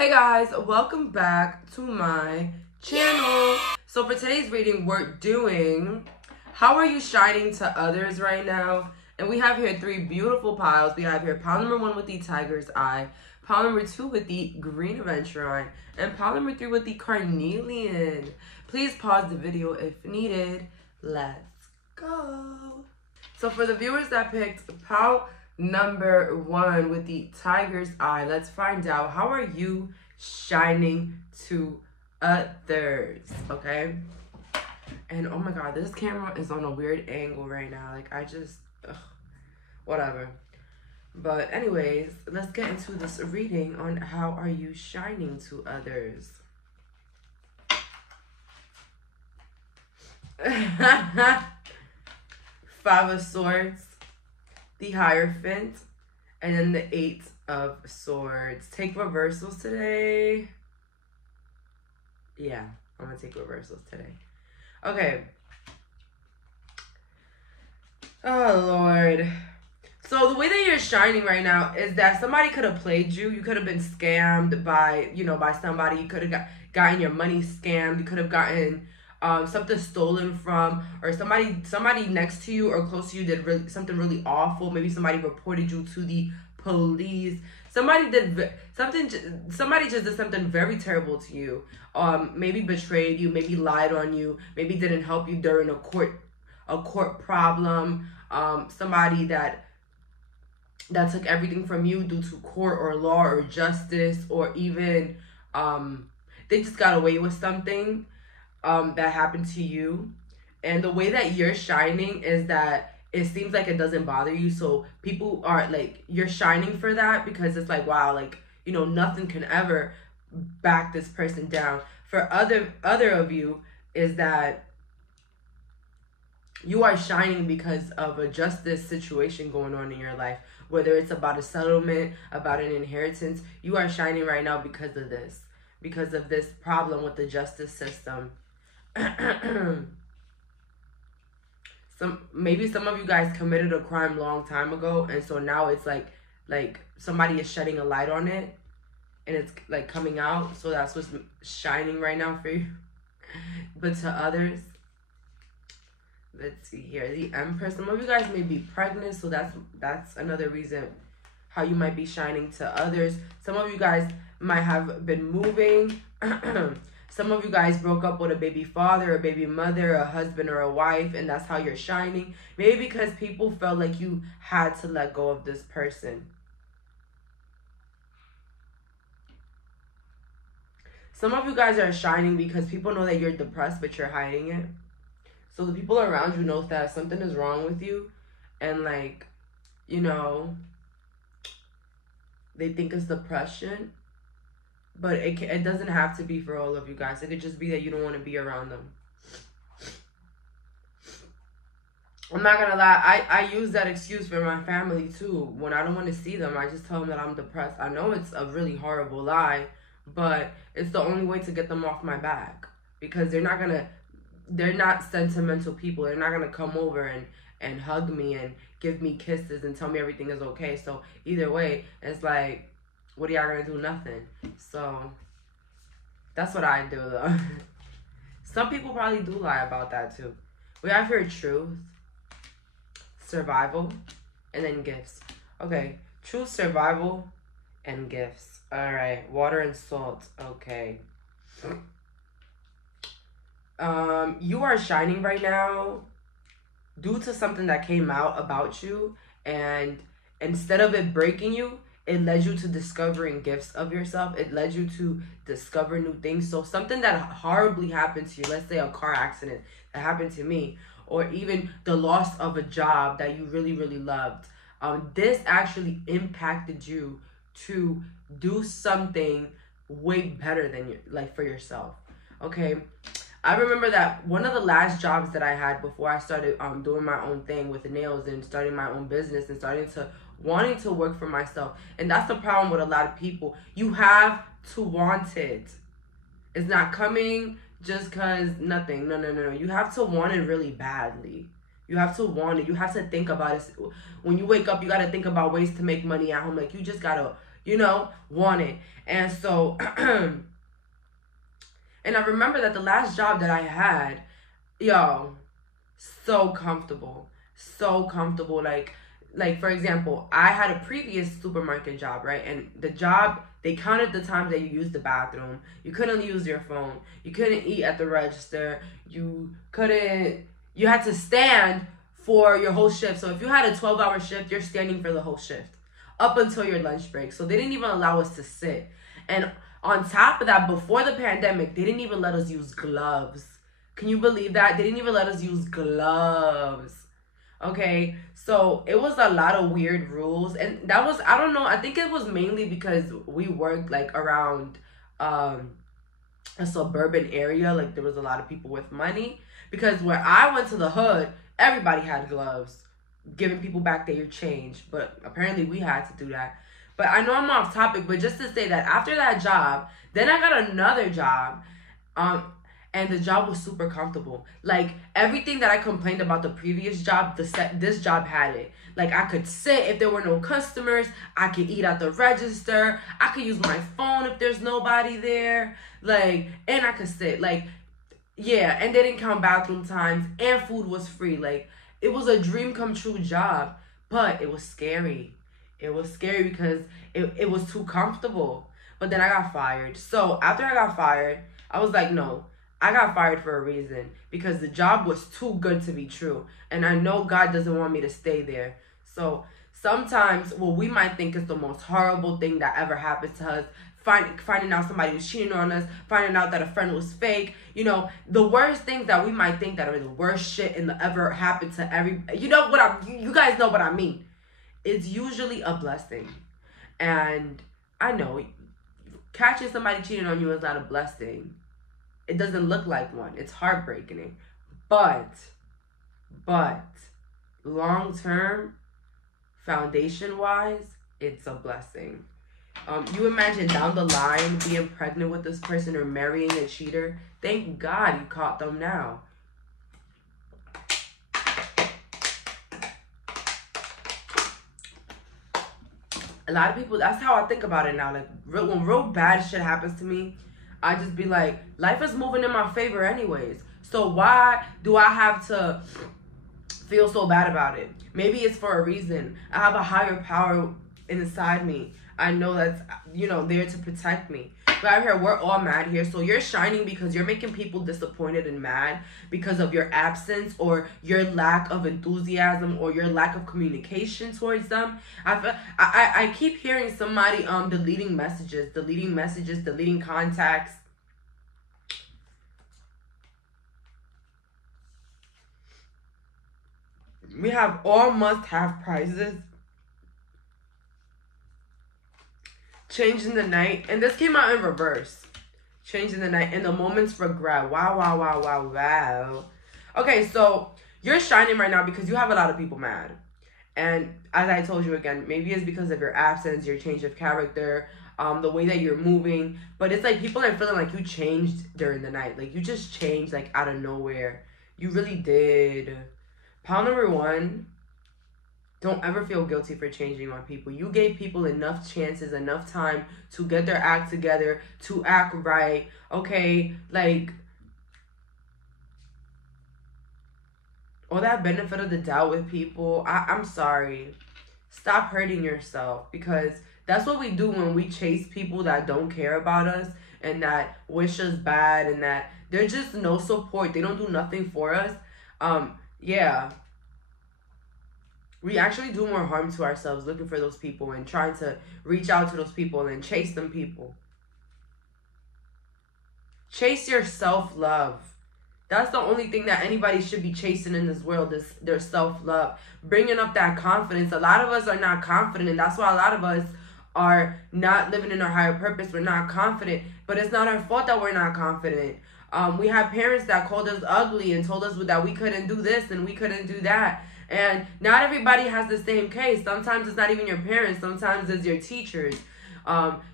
Hey guys, welcome back to my channel. So for today's reading, we're doing how are you shining to others right now? And we have here three beautiful piles. We have here pile number 1 with the tiger's eye, pile number 2 with the green aventurine, and pile number 3 with the carnelian. Please pause the video if needed. Let's go. So for the viewers that picked pile number 1 with the tiger's eye, let's find out how are you shining to others, okay? And oh my god, this camera is on a weird angle right now. Like whatever. But anyways, let's get into this reading on how are you shining to others. Five of Swords, the Hierophant, and then the 8 of Swords. Take reversals today. Yeah, I'm gonna take reversals today. Okay. Oh Lord. So the way that you're shining right now is that somebody could have played you. You could have been scammed by, by somebody. You could have gotten your money scammed. You could have gotten something stolen from, or somebody next to you or close to you did something really awful. Maybe somebody reported you to the police. Somebody just did something very terrible to you. Maybe betrayed you, maybe lied on you, maybe didn't help you during a court problem. Somebody that took everything from you due to court or law or justice, or even they just got away with something that happened to you. And the way that you're shining is that it seems like it doesn't bother you. So people are like, you're shining for that because it's like, wow, like, nothing can ever back this person down. For other of you is that you are shining because of a justice situation going on in your life. Whether it's about a settlement, about an inheritance, you are shining right now because of this. Because of this problem with the justice system. Maybe some of you guys committed a crime long time ago, and so now it's like somebody is shedding a light on it, and it's like coming out. So that's what's shining right now for you. But to others, let's see here, the Empress. Some of you guys may be pregnant, so that's another reason how you might be shining to others. Some of you guys might have been moving. Some of you guys broke up with a baby father, a baby mother, a husband, or a wife, and that's how you're shining. Maybe because people felt like you had to let go of this person. Some of you guys are shining because people know that you're depressed, but you're hiding it. So the people around you know that something is wrong with you, and they think it's depression. But it doesn't have to be for all of you guys. It could just be that you don't want to be around them. I'm not going to lie. I use that excuse for my family too. When I don't want to see them, I just tell them that I'm depressed. I know it's a really horrible lie, but it's the only way to get them off my back. Because they're not sentimental people. They're not going to come over and hug me and give me kisses and tell me everything is okay. So either way, it's like, what are y'all gonna do? Nothing. So that's what I do though. Some people probably do lie about that too. We have here truth, survival, and then gifts. Okay, truth, survival, and gifts. All right, water and salt. Okay. You are shining right now due to something that came out about you, and instead of it breaking you, it led you to discovering gifts of yourself. It led you to discover new things. So something that horribly happened to you, let's say a car accident that happened to me, or even the loss of a job that you really, really loved. This actually impacted you to do something way better than for yourself. Okay. I remember that one of the last jobs that I had before I started doing my own thing with the nails and starting my own business and wanting to work for myself. And that's the problem with a lot of people. You have to want it. It's not coming just because nothing. No. You have to want it really badly. You have to want it. You have to think about it. When you wake up, you got to think about ways to make money at home. Like, you just got to you know, wanted. And so, and I remember that the last job that I had, yo, so comfortable. So comfortable. Like for example, I had a previous supermarket job, right? And the job, they counted the times that you used the bathroom. You couldn't use your phone. You couldn't eat at the register. You had to stand for your whole shift. So if you had a 12-hour shift, you're standing for the whole shift up until your lunch break. So they didn't even allow us to sit. And on top of that, before the pandemic, they didn't even let us use gloves. Can you believe that? They didn't even let us use gloves. Okay, so it was a lot of weird rules, and that was, I don't know, I think it was mainly because we worked like around a suburban area. Like there was a lot of people with money, because where I went to the hood, everybody had gloves, giving people back their change, but apparently we had to do that. But I know I'm off topic, but just to say that after that job, then I got another job, and the job was super comfortable. Like, everything that I complained about the previous job, this job had it. Like, I could sit if there were no customers. I could eat at the register. I could use my phone if there's nobody there. Like, and I could sit. Like, yeah, and they didn't count bathroom times. And food was free. Like, it was a dream come true job. But it was scary. It was scary because it was too comfortable. But then I got fired. So, after I got fired, I was like, no. I got fired for a reason, because the job was too good to be true. And I know God doesn't want me to stay there. So sometimes what we might think is the most horrible thing that ever happened to us, finding out somebody was cheating on us, finding out that a friend was fake, you know, the worst things that we might think that are the worst shit in the ever happened to you know what you guys know what I mean. It's usually a blessing. And I know catching somebody cheating on you is not a blessing. It doesn't look like one. It's heartbreaking. But long term, foundation wise, it's a blessing. You imagine down the line being pregnant with this person or marrying a cheater. Thank God you caught them now. A lot of people, that's how I think about it now. Like, when real bad shit happens to me, I just be like, life is moving in my favor anyways. So why do I have to feel so bad about it? Maybe it's for a reason. I have a higher power inside me. I know that's, you know, there to protect me. But out here, we're all mad here. So you're shining because you're making people disappointed and mad because of your absence or your lack of enthusiasm or your lack of communication towards them. I keep hearing somebody deleting messages, deleting contacts. We have all must-have prizes. Changing the night. And this came out in reverse. Changing the night. And the moment's regret. Wow. Okay, so you're shining right now because you have a lot of people mad. And as I told you again, maybe it's because of your absence, your change of character, the way that you're moving. But it's like people are feeling like you changed during the night. Like you just changed like out of nowhere. You really did. Pile number 1. Don't ever feel guilty for changing on people. You gave people enough chances, enough time to get their act together, to act right. Okay, like, all that benefit of the doubt with people. I'm sorry. Stop hurting yourself, because that's what we do when we chase people that don't care about us and that wish us bad and that they're just no support. They don't do nothing for us. Yeah. We actually do more harm to ourselves looking for those people and trying to reach out to those people and chase them people. Chase your self-love. That's the only thing that anybody should be chasing in this world, is their self-love. Bringing up that confidence. A lot of us are not confident, and that's why a lot of us are not living in our higher purpose. We're not confident, but it's not our fault that we're not confident. We have parents that called us ugly and told us that we couldn't do this and we couldn't do that. And not everybody has the same case. Sometimes it's not even your parents. Sometimes it's your teachers,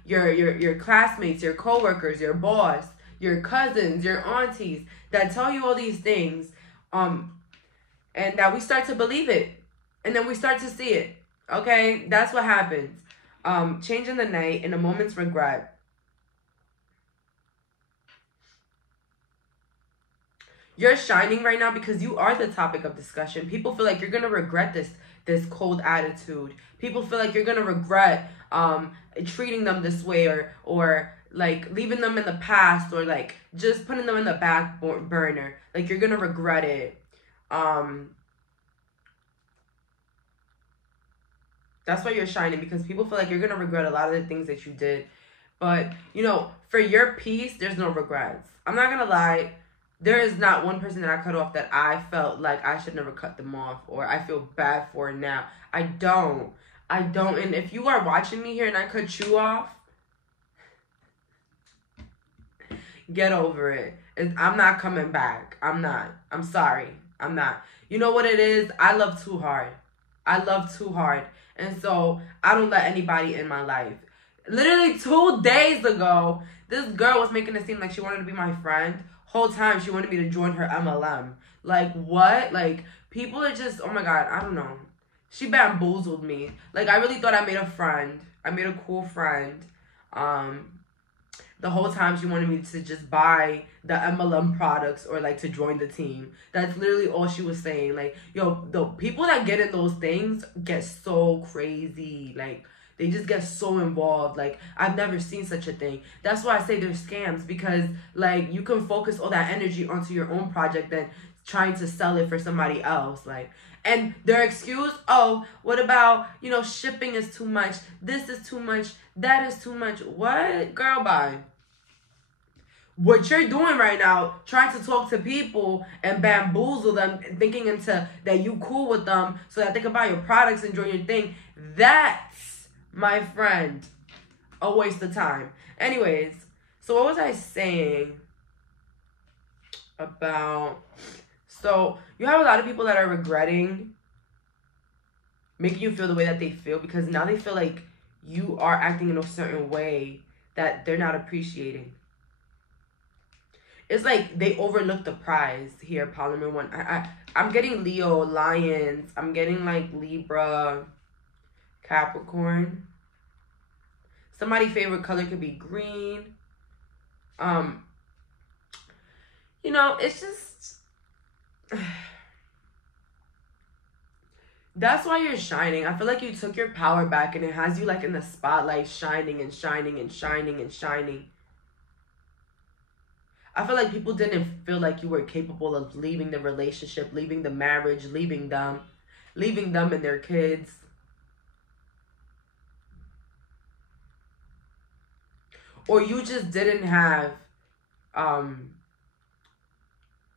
your classmates, your coworkers, your boss, your cousins, your aunties that tell you all these things, and that we start to believe it, and then we start to see it. Okay, that's what happens. Change in the night, in a moment's regret. You're shining right now because you are the topic of discussion. People feel like you're gonna regret this cold attitude. People feel like you're gonna regret treating them this way, or like leaving them in the past, or like just putting them in the back burner. Like you're gonna regret it. That's why you're shining, because people feel like you're gonna regret a lot of the things that you did. But you know, for your peace, there's no regrets. I'm not gonna lie. There is not one person that I cut off that I felt like I should never cut them off, or I feel bad for now. I don't. And if you are watching me here and I cut you off, get over it. I'm not coming back. I'm not. I'm sorry. I'm not. You know what it is? I love too hard. And so I don't let anybody in my life. Literally 2 days ago, this girl was making it seem like she wanted to be my friend. Whole time she wanted me to join her MLM. Like, what? Like, people are just, oh my God, I don't know. She bamboozled me. Like, I really thought I made a friend. I made a cool friend. The whole time she wanted me to just buy the MLM products, or like to join the team. That's literally all she was saying. Like, yo, the people that get in those things get so crazy. Like, they just get so involved. Like, I've never seen such a thing. That's why I say they're scams, because like you can focus all that energy onto your own project than trying to sell it for somebody else. Like, and their excuse, oh, what about, you know, shipping is too much, this is too much, that is too much. What? Girl, bye. What you're doing right now, trying to talk to people and bamboozle them, thinking into that you cool with them so that they can buy your products and join your thing, that's, my friend, a waste of time. Anyways, so what was I saying about... So, you have a lot of people that are regretting making you feel the way that they feel, because now they feel like you are acting in a certain way that they're not appreciating. It's like they overlooked the prize here, Polymer 1. I'm getting Leo, Lions. I'm getting like Libra, Capricorn. Somebody's favorite color could be green. You know, it's just... That's why you're shining. I feel like you took your power back, and it has you like in the spotlight, shining and shining and shining and shining. I feel like people didn't feel like you were capable of leaving the relationship, leaving the marriage, leaving them and their kids. Or you just didn't have,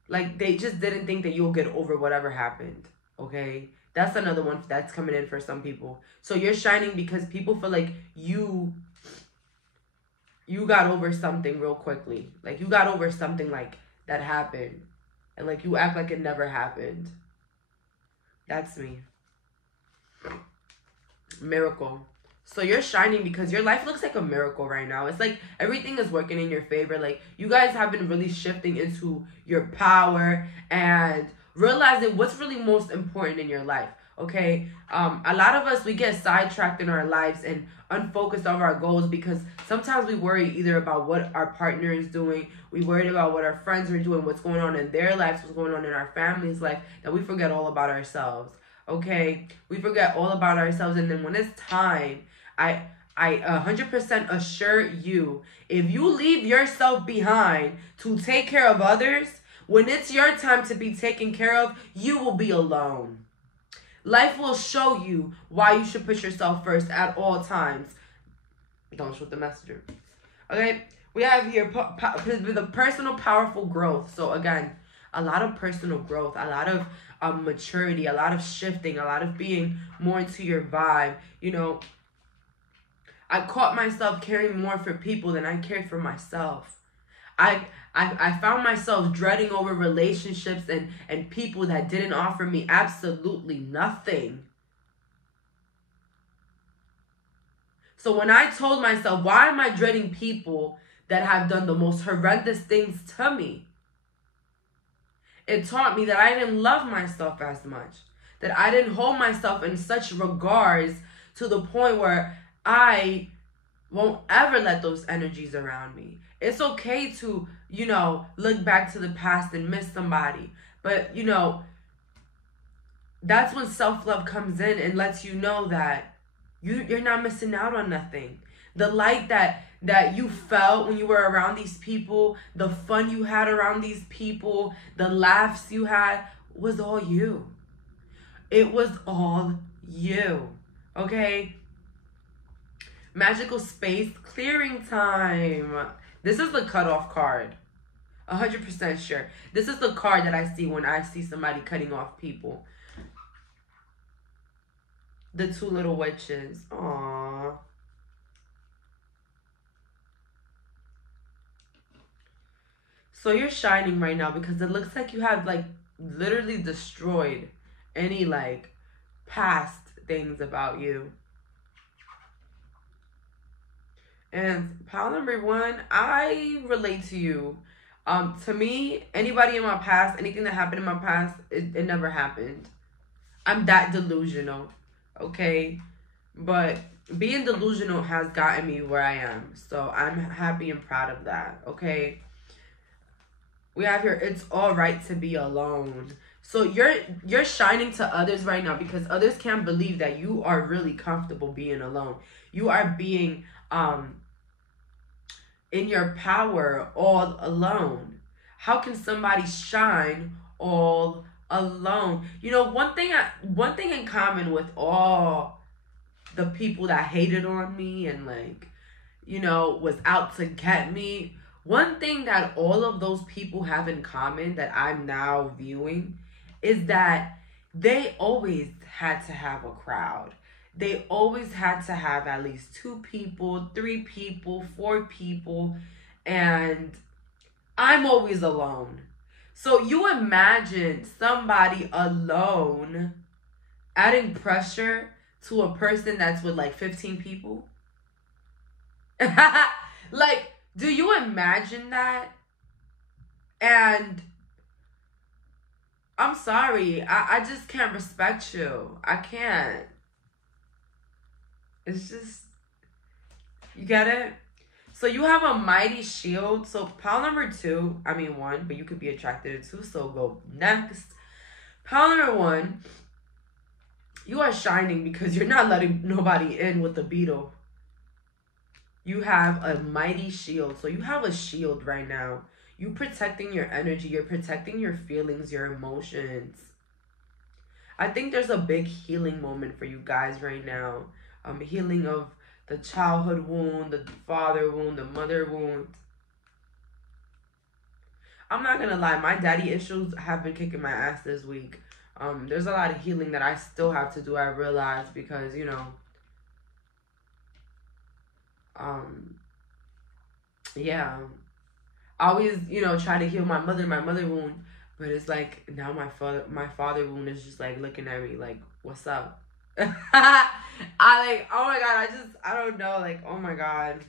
like, they just didn't think that you'll get over whatever happened, okay? That's another one that's coming in for some people. So you're shining because people feel like you got over something real quickly. Like, you got over something like that happened. And like, you act like it never happened. That's me. Miracle. So you're shining because your life looks like a miracle right now. It's like everything is working in your favor. Like, you guys have been really shifting into your power and realizing what's really most important in your life. Okay, a lot of us, we get sidetracked in our lives and unfocused on our goals because sometimes we worry either about what our partner is doing, we worried about what our friends are doing, what's going on in their lives, what's going on in our family's life, that we forget all about ourselves. Okay, we forget all about ourselves, and then when it's time, I 100% assure you, if you leave yourself behind to take care of others, when it's your time to be taken care of, you will be alone. Life will show you why you should put yourself first at all times. Don't shoot the messenger. Okay, we have here the personal powerful growth. So again, a lot of personal growth, a lot of maturity, a lot of shifting, a lot of being more into your vibe. You know, I caught myself caring more for people than I cared for myself. I found myself dreading over relationships and people that didn't offer me absolutely nothing. So when I told myself, why am I dreading people that have done the most horrendous things to me? It taught me that I didn't love myself as much. That I didn't hold myself in such regards to the point where I won't ever let those energies around me. It's okay to, you know, look back to the past and miss somebody. But, you know, that's when self-love comes in and lets you know that you're not missing out on nothing. The light that you felt when you were around these people, the fun you had around these people, the laughs you had, was all you. It was all you. Okay? Magical space clearing time. This is the cutoff card. 100% sure. This is the card that I see when I see somebody cutting off people. The two little witches. Aww. So you're shining right now because it looks like you have like literally destroyed any like past things about you. And pile number one, I relate to you. To me, anybody in my past, anything that happened in my past, it never happened. I'm that delusional, okay? But being delusional has gotten me where I am. So I'm happy and proud of that, okay? We have here, it's all right to be alone. So you're shining to others right now because others can't believe that you are really comfortable being alone. You are being in your power all alone. How can somebody shine all alone? You know, one thing in common with all the people that hated on me and like, you know, was out to get me, one thing that all of those people have in common that I'm now viewing is that they always had to have a crowd. They always had to have at least 2 people, 3 people, 4 people, and I'm always alone. So you imagine somebody alone adding pressure to a person that's with like 15 people? Like, do you imagine that? And I'm sorry, I just can't respect you. I can't. It's just, you get it? So you have a mighty shield. So pile number 2, I mean 1, but you could be attracted to 2, so go next. Pile number 1, you are shining because you're not letting nobody in with the beetle. You have a mighty shield. So you have a shield right now. You protecting your energy. You're protecting your feelings, your emotions. I think there's a big healing moment for you guys right now. Healing of the childhood wound, the father wound, the mother wound. I'm not gonna lie, my daddy issues have been kicking my ass this week. There's a lot of healing that I still have to do, I realize, because, you know, yeah, I always, you know, try to heal my mother wound, but it's like now my father wound is just like looking at me like, what's up? I like, oh my god, I don't know, like, oh my god.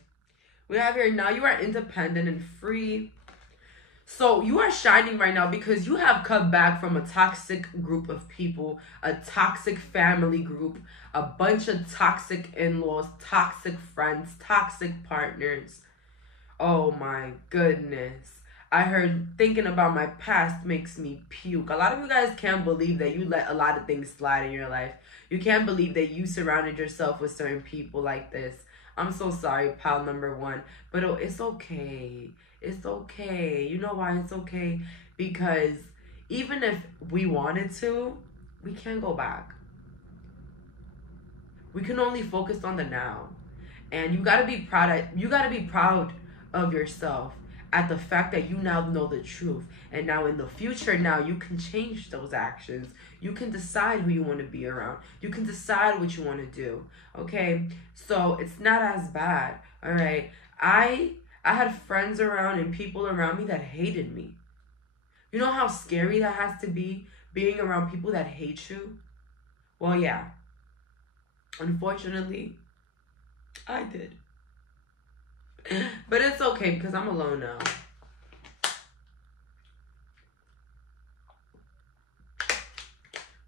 We have here, now you are independent and free. So you are shining right now because you have come back from a toxic group of people, a toxic family group, a bunch of toxic in-laws, toxic friends, toxic partners. Oh my goodness. I heard thinking about my past makes me puke. A lot of you guys can't believe that you let a lot of things slide in your life. You can't believe that you surrounded yourself with certain people like this. I'm so sorry, pile number 1. But it's okay. It's okay. You know why it's okay? Because even if we wanted to, we can't go back. We can only focus on the now. And you gotta be proud of yourself at the fact that you now know the truth. And now in the future, now you can change those actions. You can decide who you want to be around. You can decide what you want to do. Okay? So it's not as bad. All right? I had friends around and people around me that hated me. You know how scary that has to be, being around people that hate you? Well, yeah. Unfortunately, I did. But it's okay because I'm alone now.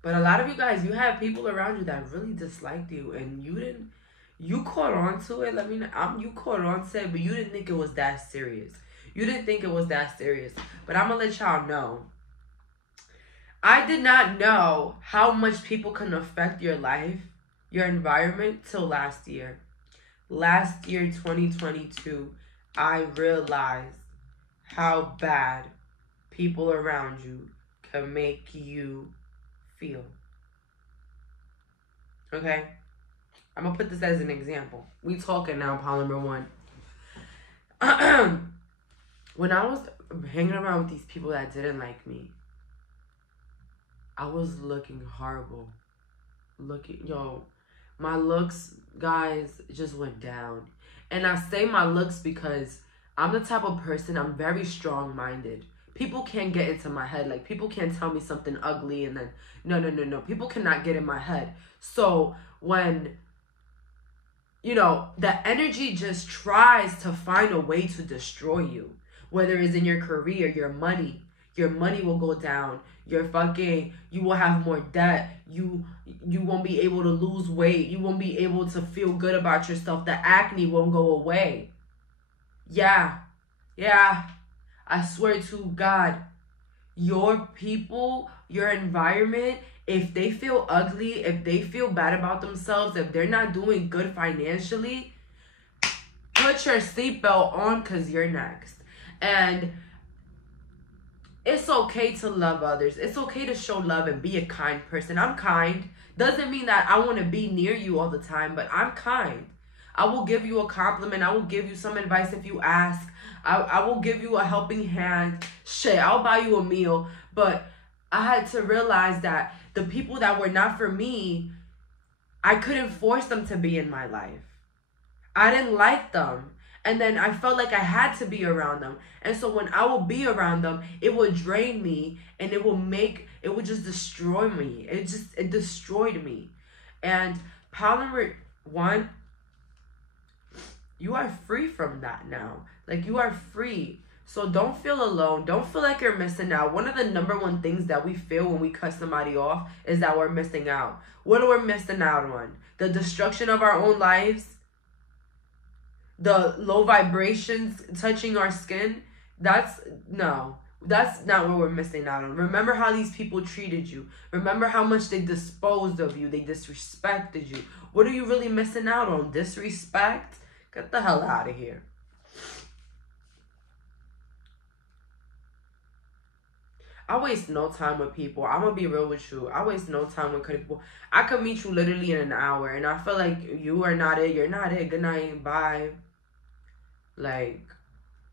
But a lot of you guys, you have people around you that really disliked you, and you You caught on to it. Let me know. You caught on to it, but you didn't think it was that serious. You didn't think it was that serious. But I'm going to let y'all know. I did not know how much people can affect your life, your environment, till last year. Last year, 2022, I realized how bad people around you can make you feel. Okay? I'm going to put this as an example. We talking now, polymer 1. When I was hanging around with these people that didn't like me, I was looking horrible. My looks, guys, just went down. And I say my looks because I'm the type of person, I'm very strong-minded. People can't get into my head. Like, people can't tell me something ugly and then, no. People cannot get in my head. So when, the energy just tries to find a way to destroy you, whether it's in your career, your money will go down. You will have more debt. You won't be able to lose weight. You won't be able to feel good about yourself. The acne won't go away. Yeah. I swear to God, your people, your environment, if they feel ugly, if they feel bad about themselves, if they're not doing good financially, put your seatbelt on because you're next. And it's okay to love others. It's okay to show love and be a kind person. I'm kind. Doesn't mean that I want to be near you all the time, but I'm kind. I will give you a compliment. I will give you some advice if you ask. I will give you a helping hand. Shit, I'll buy you a meal. But I had to realize that the people that were not for me, I couldn't force them to be in my life. I didn't like them. And then I felt like I had to be around them. And so when I will be around them, it would drain me and it would just destroy me. It destroyed me. And polymer 1, you are free from that now. Like, you are free. So don't feel alone. Don't feel like you're missing out. One of the number one things that we feel when we cut somebody off is that we're missing out. What are we missing out on? The destruction of our own lives? The low vibrations touching our skin? That's not what we're missing out on. Remember how these people treated you. Remember how much they disposed of you. They disrespected you. What are you really missing out on? Disrespect? Get the hell out of here. I waste no time with people. I'm going to be real with you. I waste no time with people. I could meet you literally in an hour. And I feel like you are not it. You're not it. Good night. Bye. Like,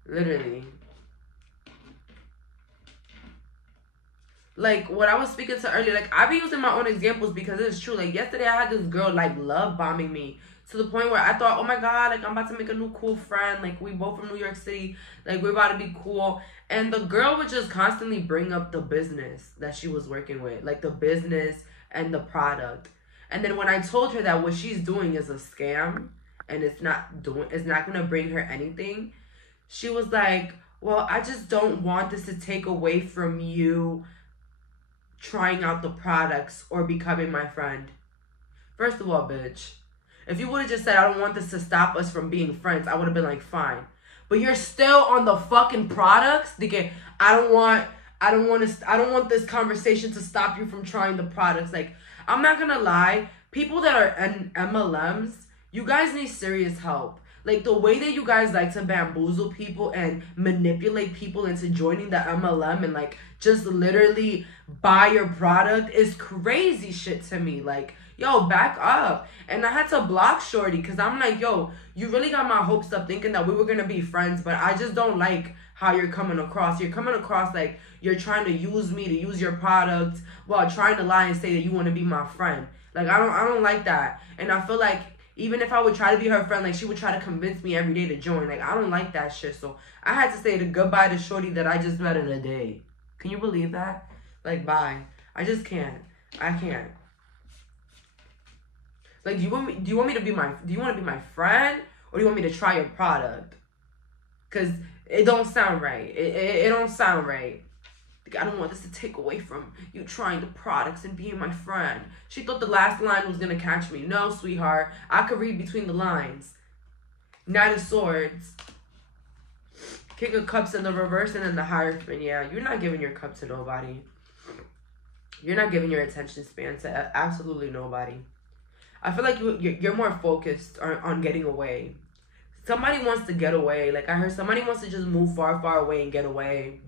literally. Like, what I was speaking to earlier. Like, I be using my own examples because it's true. Like, yesterday I had this girl, like, love bombing me. To the point where I thought, oh my God, like, I'm about to make a new cool friend. Like, we both from New York City. Like, we're about to be cool. And the girl would just constantly bring up the business that she was working with. Like, the business and the product. And then when I told her that what she's doing is a scam and it's not going to bring her anything, she was like, well, I just don't want this to take away from you trying out the products or becoming my friend. First of all, bitch, if you would have just said, I don't want this to stop us from being friends, I would have been like, fine. But you're still on the fucking products. Thinking, I don't want this conversation to stop you from trying the products. Like, I'm not gonna lie, people that are in MLMs, you guys need serious help. Like, the way that you guys like to bamboozle people and manipulate people into joining the MLM and, like, just literally buy your product is crazy shit to me. Like, yo, back up. And I had to block Shorty because I'm like, yo, you really got my hopes up thinking that we were going to be friends, but I just don't like how you're coming across. You're coming across like you're trying to use me to use your product while trying to lie and say that you want to be my friend. Like, I don't like that. And I feel like even if I would try to be her friend, like, she would try to convince me every day to join. Like, I don't like that shit. So I had to say the goodbye to Shorty that I just met in a day. Can you believe that? Like, bye. I just can't. I can't. Like, do you want to be my friend, or do you want me to try your product? Cause it don't sound right. It don't sound right. Like, I don't want this to take away from you trying the products and being my friend. She thought the last line was going to catch me. No, sweetheart. I could read between the lines. Knight of Swords. King of Cups in the reverse, and then the Hierophant. Yeah, you're not giving your cup to nobody. You're not giving your attention span to absolutely nobody. I feel like you're more focused on getting away. Somebody wants to get away. Like, I heard somebody wants to just move far, far away and get away.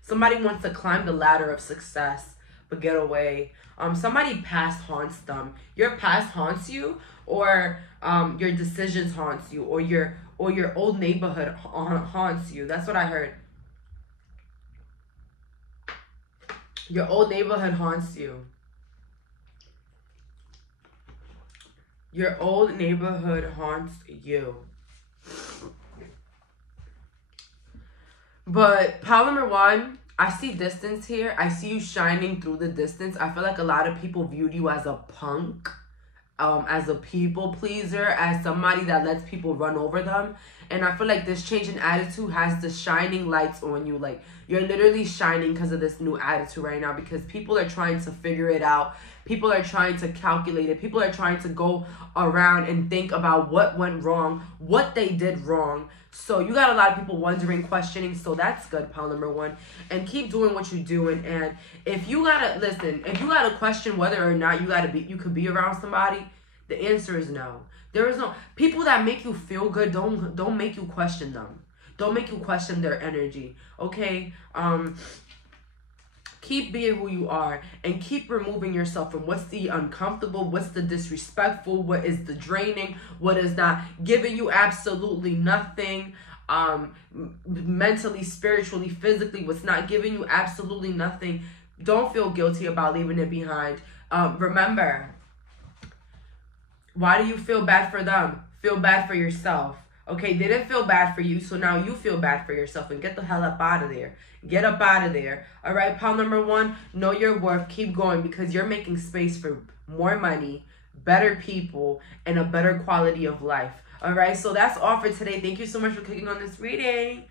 Somebody wants to climb the ladder of success, but get away. Somebody past haunts them. Your past haunts you, or your decisions haunts you, or your old neighborhood haunts you. That's what I heard. Your old neighborhood haunts you. Your old neighborhood haunts you. But pile number one, I see distance here. I see you shining through the distance. I feel like a lot of people viewed you as a punk, as a people pleaser, as somebody that lets people run over them. And I feel like this change in attitude has the shining lights on you. Like, you're literally shining because of this new attitude right now, because people are trying to figure it out. People are trying to calculate it. People are trying to go around and think about what went wrong, what they did wrong. So you got a lot of people wondering, questioning. So that's good, pile number one. And keep doing what you're doing. And if you gotta listen, if you gotta question whether or not you could be around somebody, the answer is no. There is no people that make you feel good. Don't make you question them. Don't make you question their energy. Okay. Keep being who you are, and keep removing yourself from what's the uncomfortable, what's the disrespectful, what is the draining, what is not giving you absolutely nothing, mentally, spiritually, physically, what's not giving you absolutely nothing. Don't feel guilty about leaving it behind. Remember, why do you feel bad for them? Feel bad for yourself. Okay, they didn't feel bad for you, so now you feel bad for yourself, and get the hell up out of there. Get up out of there. All right, pile number one, know your worth. Keep going, because you're making space for more money, better people, and a better quality of life. All right, so that's all for today. Thank you so much for clicking on this reading.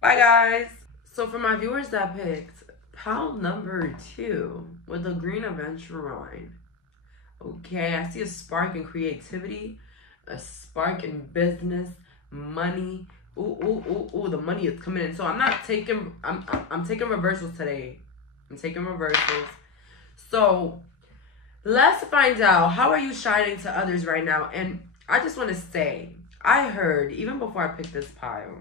Bye, guys. So for my viewers that picked pile number 2 with the green Aventurine. Okay, I see a spark in creativity, a spark in business, money. Ooh, the money is coming in. So I'm taking reversals today. I'm taking reversals. So let's find out, how are you shining to others right now? And I just want to say, I heard, even before I picked this pile,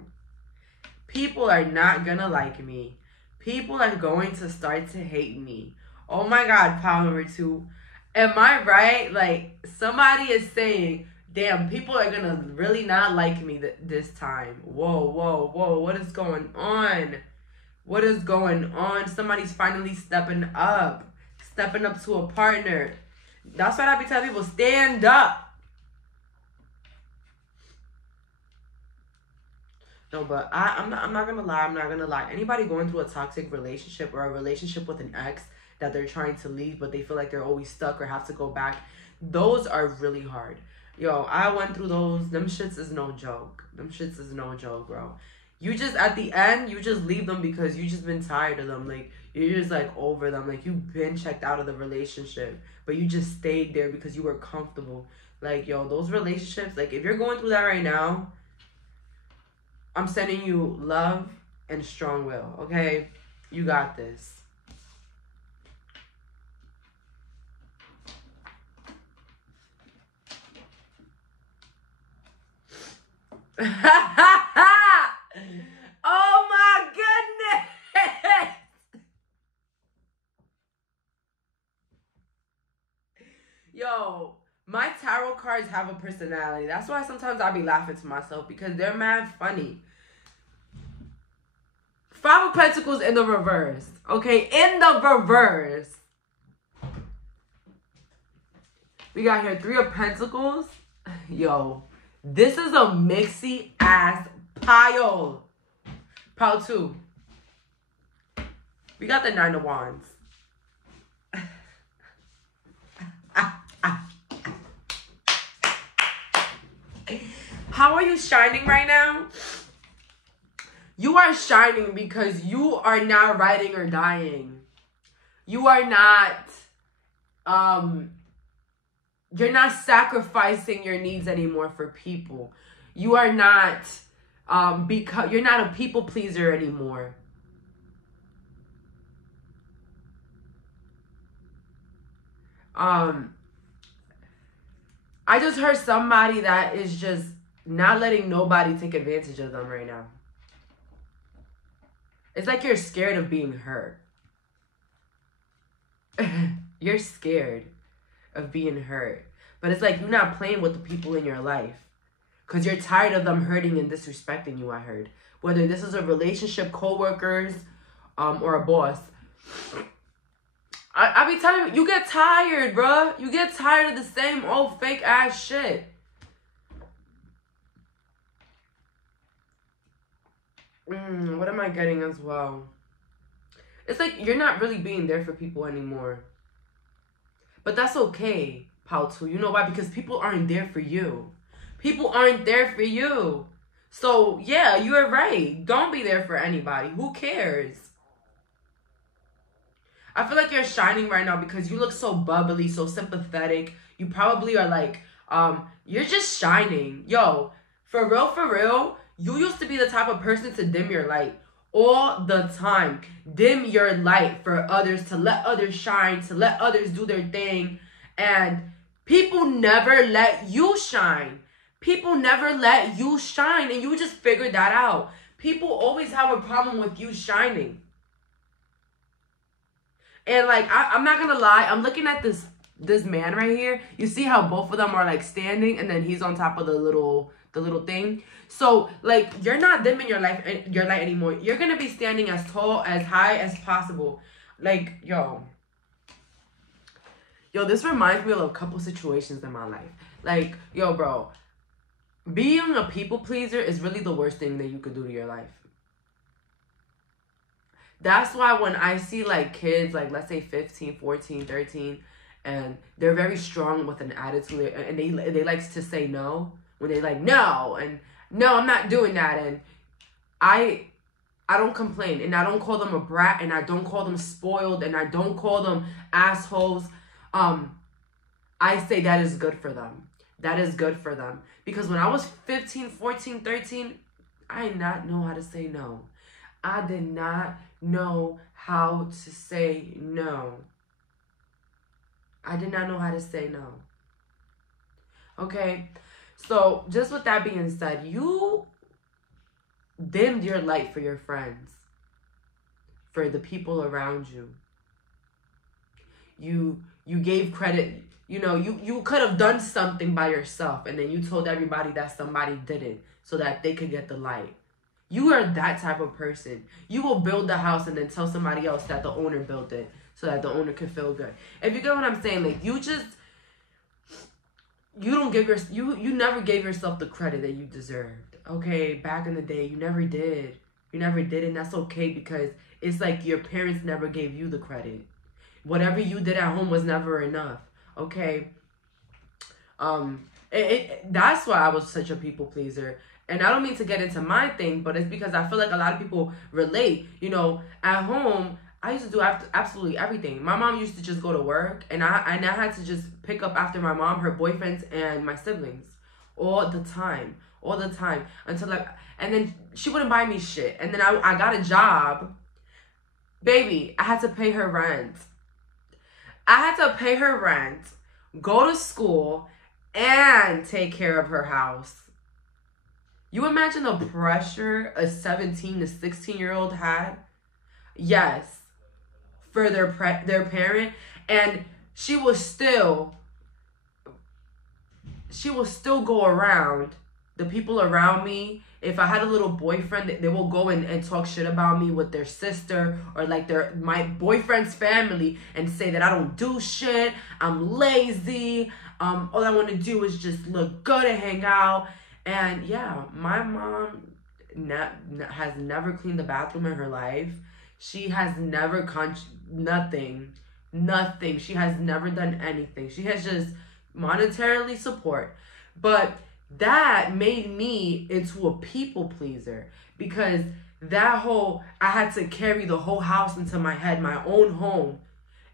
people are not gonna like me. People are going to start to hate me. Oh my God, pile number 2. Am I right? Like, somebody is saying, damn, people are going to really not like me this time. Whoa. What is going on? What is going on? Somebody's finally stepping up to a partner. That's what I be telling people, stand up. No, but I'm not going to lie. I'm not going to lie. Anybody going through a toxic relationship, or a relationship with an ex that they're trying to leave, but they feel like they're always stuck or have to go back, those are really hard. Yo, I went through those. Them shits is no joke. Bro. You just, at the end, you just leave them because you just been tired of them. Like, you're just, like, over them. Like, you've been checked out of the relationship, but you just stayed there because you were comfortable. Like, yo, those relationships, like, if you're going through that right now, I'm sending you love and strong will, okay? You got this. Oh my goodness. Yo, my tarot cards have a personality. That's why sometimes I be laughing to myself, because they're mad funny. 5 of Pentacles in the reverse. Okay, in the reverse. We got here 3 of Pentacles. Yo, this is a mixy ass pile. Pile 2. We got the 9 of Wands. How are you shining right now? You are shining because you are not riding or dying. You are not, you're not sacrificing your needs anymore for people. You are not, because you're not a people pleaser anymore. I just heard somebody that is just not letting nobody take advantage of them right now. It's like you're scared of being hurt. You're scared of being hurt. But it's like you're not playing with the people in your life. Because you're tired of them hurting and disrespecting you, I heard. Whether this is a relationship, co-workers, or a boss. I be telling you, you get tired, bruh. You get tired of the same old fake ass shit. What am I getting as well? It's like you're not really being there for people anymore. But that's okay, Pautu. You know why? Because people aren't there for you. People aren't there for you. So, yeah, you're right. Don't be there for anybody. Who cares? I feel like you're shining right now because you look so bubbly, so sympathetic. You probably are like, you're just shining. Yo, for real, you used to be the type of person to dim your light all the time. Dim your light for others, to let others shine, to let others do their thing. And people never let you shine. People never let you shine, and you just figured that out. People always have a problem with you shining. And like, I'm not gonna lie, I'm looking at this man right here. You see how both of them are like standing, and then he's on top of the little thing. So like, you're not dimming your light anymore. You're gonna be standing as tall, as high as possible. Like, yo, this reminds me of a couple situations in my life. Like, yo, bro, being a people pleaser is really the worst thing that you could do to your life. That's why when I see like kids, like let's say 15, 14, 13, and they're very strong with an attitude, and they like to say no, when they like, no, and no, I'm not doing that, and I don't complain, and I don't call them a brat, and I don't call them spoiled, and I don't call them assholes. I say that is good for them. That is good for them. Because when I was 15, 14, 13, I did not know how to say no. I did not know how to say no. I did not know how to say no. Okay? So, just with that being said, you dimmed your light for your friends. For the people around you. You gave credit. You know, you could have done something by yourself, and then you told everybody that somebody did it so that they could get the light. You are that type of person. You will build the house and then tell somebody else that the owner built it so that the owner can feel good. If you get what I'm saying, like, you never gave yourself the credit that you deserved. Okay, back in the day, you never did. You never did, and that's okay, because it's like your parents never gave you the credit. Whatever you did at home was never enough. Okay. That's why I was such a people pleaser. And I don't mean to get into my thing, but it's because I feel like a lot of people relate. You know, at home, I used to do absolutely everything. My mom used to just go to work, and I had to just pick up after my mom, her boyfriends, and my siblings all the time, until and then she wouldn't buy me shit. And then I got a job, baby. I had to pay her rent. Go to school, and take care of her house. You imagine the pressure a 17 to 16-year-old had? Yes. For their parent. And she will still go around. The people around me, if I had a little boyfriend, they will go and talk shit about me with their sister or like my boyfriend's family and say that I don't do shit, I'm lazy, all I want to do is just look good and hang out. And yeah, my mom has never cleaned the bathroom in her life. She has never nothing. She has never done anything. She has just monetarily support. But that made me into a people pleaser, because I had to carry the whole house into my head, my own home.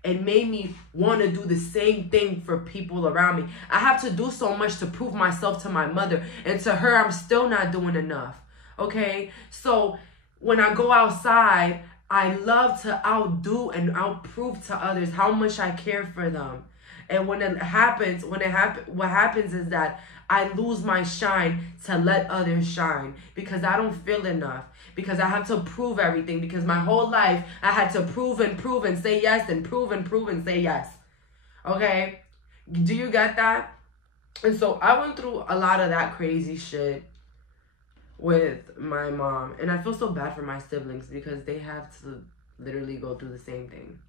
It made me want to do the same thing for people around me. I have to do so much to prove myself to my mother. And to her, I'm still not doing enough. Okay? So when I go outside, I love to outdo and outprove to others how much I care for them. And what happens is that I lose my shine to let others shine because I don't feel enough. Because I have to prove everything. Because my whole life, I had to prove and say yes and prove and say yes. Okay? Do you get that? And so I went through a lot of that crazy shit with my mom. And I feel so bad for my siblings because they have to literally go through the same thing.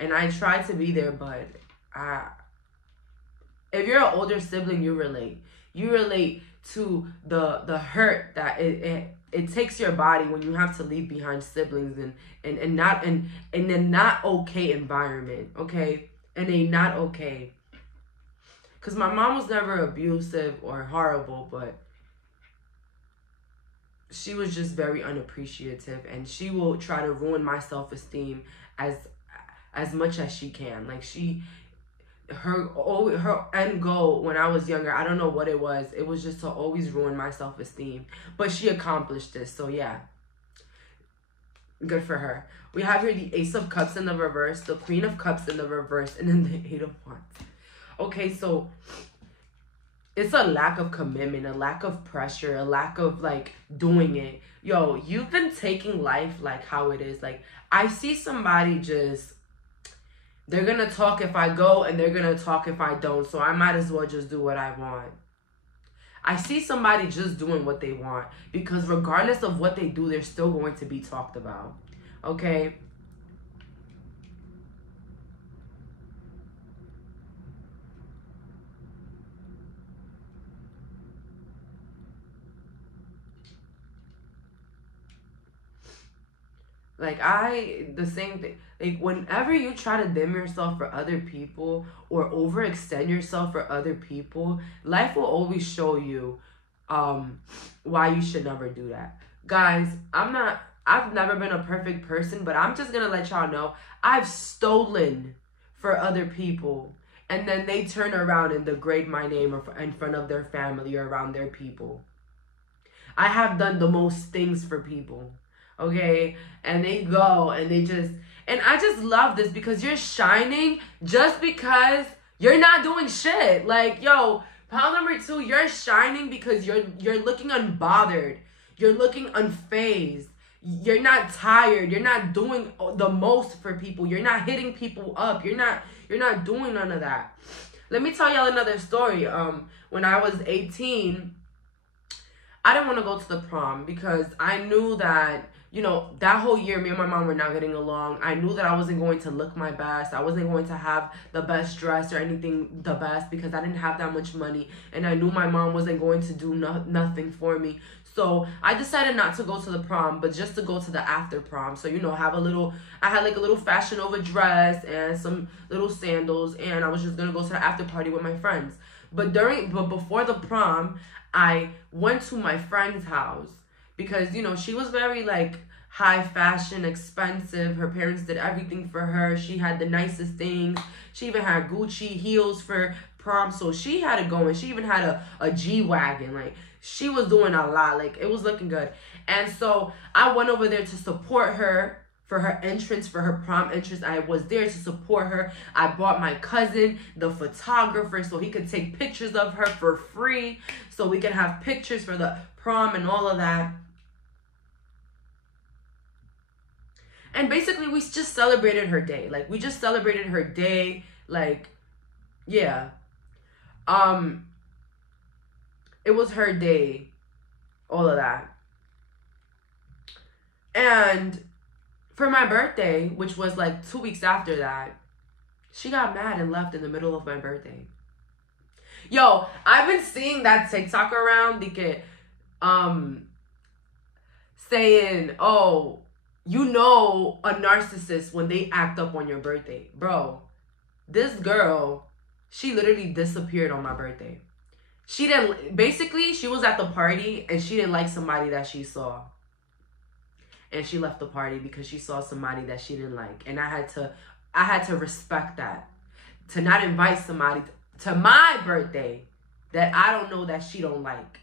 And I try to be there, but if you're an older sibling, you relate. You relate to the hurt that it takes your body when you have to leave behind siblings and in a not okay environment, okay? And a not okay. Because my mom was never abusive or horrible, but she was just very unappreciative, and she will try to ruin my self-esteem as much as she can. Like her end goal when I was younger, I don't know what it was. It was just to always ruin my self-esteem. But she accomplished this, so yeah. Good for her. We have here the Ace of Cups in the reverse, the Queen of Cups in the reverse, and then the 8 of Wands. Okay, so it's a lack of commitment, a lack of pressure, a lack of like doing it. Yo, you've been taking life like how it is. Like I see somebody just, they're going to talk if I go and they're going to talk if I don't. So I might as well just do what I want. I see somebody just doing what they want because regardless of what they do, they're still going to be talked about. Okay? Like the same thing. Like whenever you try to dim yourself for other people or overextend yourself for other people, life will always show you why you should never do that. Guys, I've never been a perfect person, but I'm just gonna let y'all know I've stolen for other people, and then they turn around and degrade my name in front of their family or around their people. I have done the most things for people. Okay, and they go and and I just love this because you're shining just because you're not doing shit. Like, yo, pile number 2, you're shining because you're looking unbothered. You're looking unfazed. You're not tired. You're not doing the most for people. You're not hitting people up. You're not doing none of that. Let me tell y'all another story. When I was 18, I didn't want to go to the prom because I knew that, you know, that whole year, me and my mom were not getting along. I knew that I wasn't going to look my best. I wasn't going to have the best dress or anything the best because I didn't have that much money. And I knew my mom wasn't going to do nothing for me. So I decided not to go to the prom, but just to go to the after prom. So, you know, I had like a little Fashion Nova dress and some little sandals. And I was just going to go to the after party with my friends. But before the prom, I went to my friend's house. Because, you know, she was very, like, high fashion, expensive. Her parents did everything for her. She had the nicest things. She even had Gucci heels for prom. So she had it going. She even had a G-Wagon. Like, she was doing a lot. Like, it was looking good. And so I went over there to support her for her entrance, for her prom entrance. I was there to support her. I brought my cousin, the photographer, so he could take pictures of her for free. So we could have pictures for the prom and all of that. And basically, we just celebrated her day. Like, we just celebrated her day. Like, yeah. It was her day. All of that. And for my birthday, which was like 2 weeks after that, she got mad and left in the middle of my birthday. Yo, I've been seeing that TikTok around. Saying, oh, you know a narcissist when they act up on your birthday. Bro, this girl, she literally disappeared on my birthday. She was at the party and she didn't like somebody that she saw. and she left the party because she saw somebody that she didn't like. And I had to respect that. To not invite somebody to my birthday that I don't know that she don't like.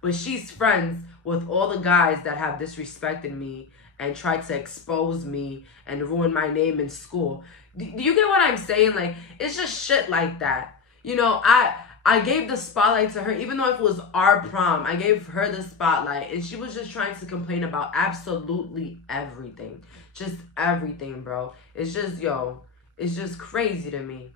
But she's friends with all the guys that have disrespected me and tried to expose me and ruin my name in school. Do you get what I'm saying? Like, it's just shit like that. You know, I gave the spotlight to her, even though it was our prom. I gave her the spotlight, and she was just trying to complain about absolutely everything. Just everything, bro. It's just, yo, it's just crazy to me.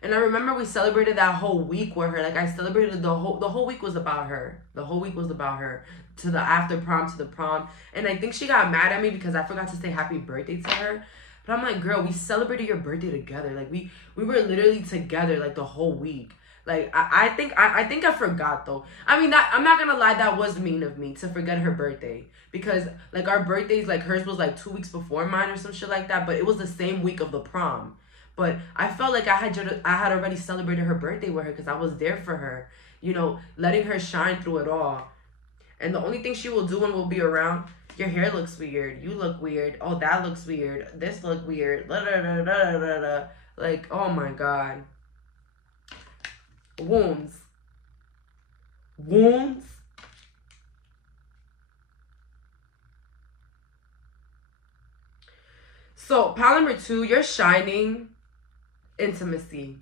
And I remember we celebrated that whole week with her. Like, I celebrated the whole week was about her. The whole week was about her. To the after prom, to the prom. And I think she got mad at me because I forgot to say happy birthday to her. But I'm like, girl, we celebrated your birthday together. Like, we were literally together, like, the whole week. Like, I think I forgot, though. I mean, I'm not gonna lie, that was mean of me to forget her birthday. Because, like, our birthdays, like, hers was, like, 2 weeks before mine or some shit like that. But it was the same week of the prom. But I felt like I had already celebrated her birthday with her because I was there for her. You know, letting her shine through it all. And the only thing she will do when we'll be around, your hair looks weird. You look weird. Oh, that looks weird. This look weird. Da, da, da, da, da, da. Like, oh my God. Wounds. Wounds. So, pile number 2, you're shining intimacy.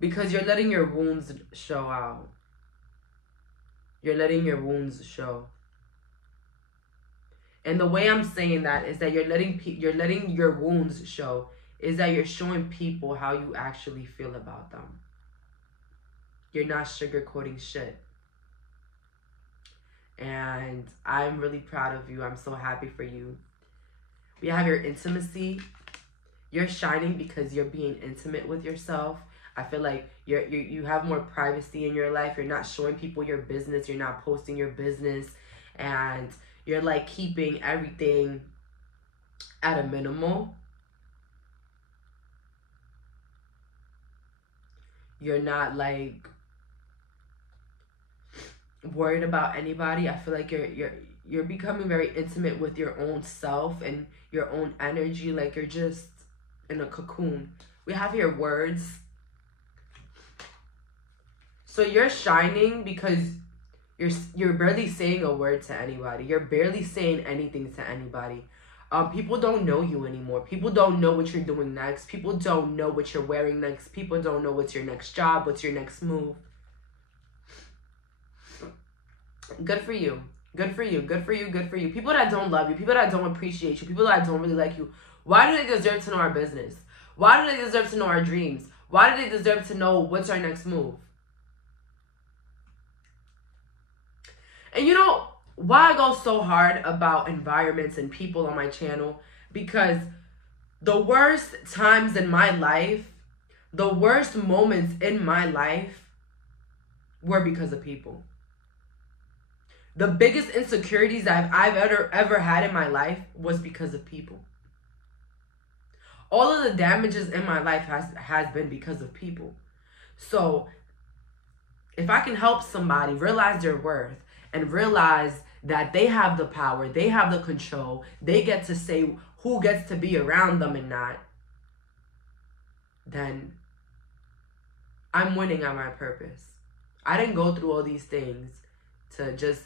Because you're letting your wounds show out. You're letting your wounds show. And the way I'm saying that is that you're letting your wounds show. Is that you're showing people how you actually feel about them. You're not sugarcoating shit. And I'm really proud of you. I'm so happy for you. We have your intimacy. You're shining because you're being intimate with yourself. I feel like you have more privacy in your life. You're not showing people your business. You're not posting your business. And you're like keeping everything at a minimal. You're not like worried about anybody. I feel like you're becoming very intimate with your own self and your own energy. Like you're just in a cocoon. We have here words. So you're shining because you're barely saying a word to anybody. You're barely saying anything to anybody. People don't know you anymore. People don't know what you're doing next. People don't know what you're wearing next. People don't know what's your next job, what's your next move. Good for you. Good for you. Good for you. Good for you. People that don't love you, people that don't appreciate you, people that don't really like you, why do they deserve to know our business? Why do they deserve to know our dreams? Why do they deserve to know what's our next move? And you know why I go so hard about environments and people on my channel? Because the worst times in my life, the worst moments in my life were because of people. The biggest insecurities that I've ever had in my life was because of people. All of the damages in my life has been because of people. So if I can help somebody realize their worth and realize that they have the power, they have the control, they get to say who gets to be around them and not, then I'm winning at my purpose. I didn't go through all these things to just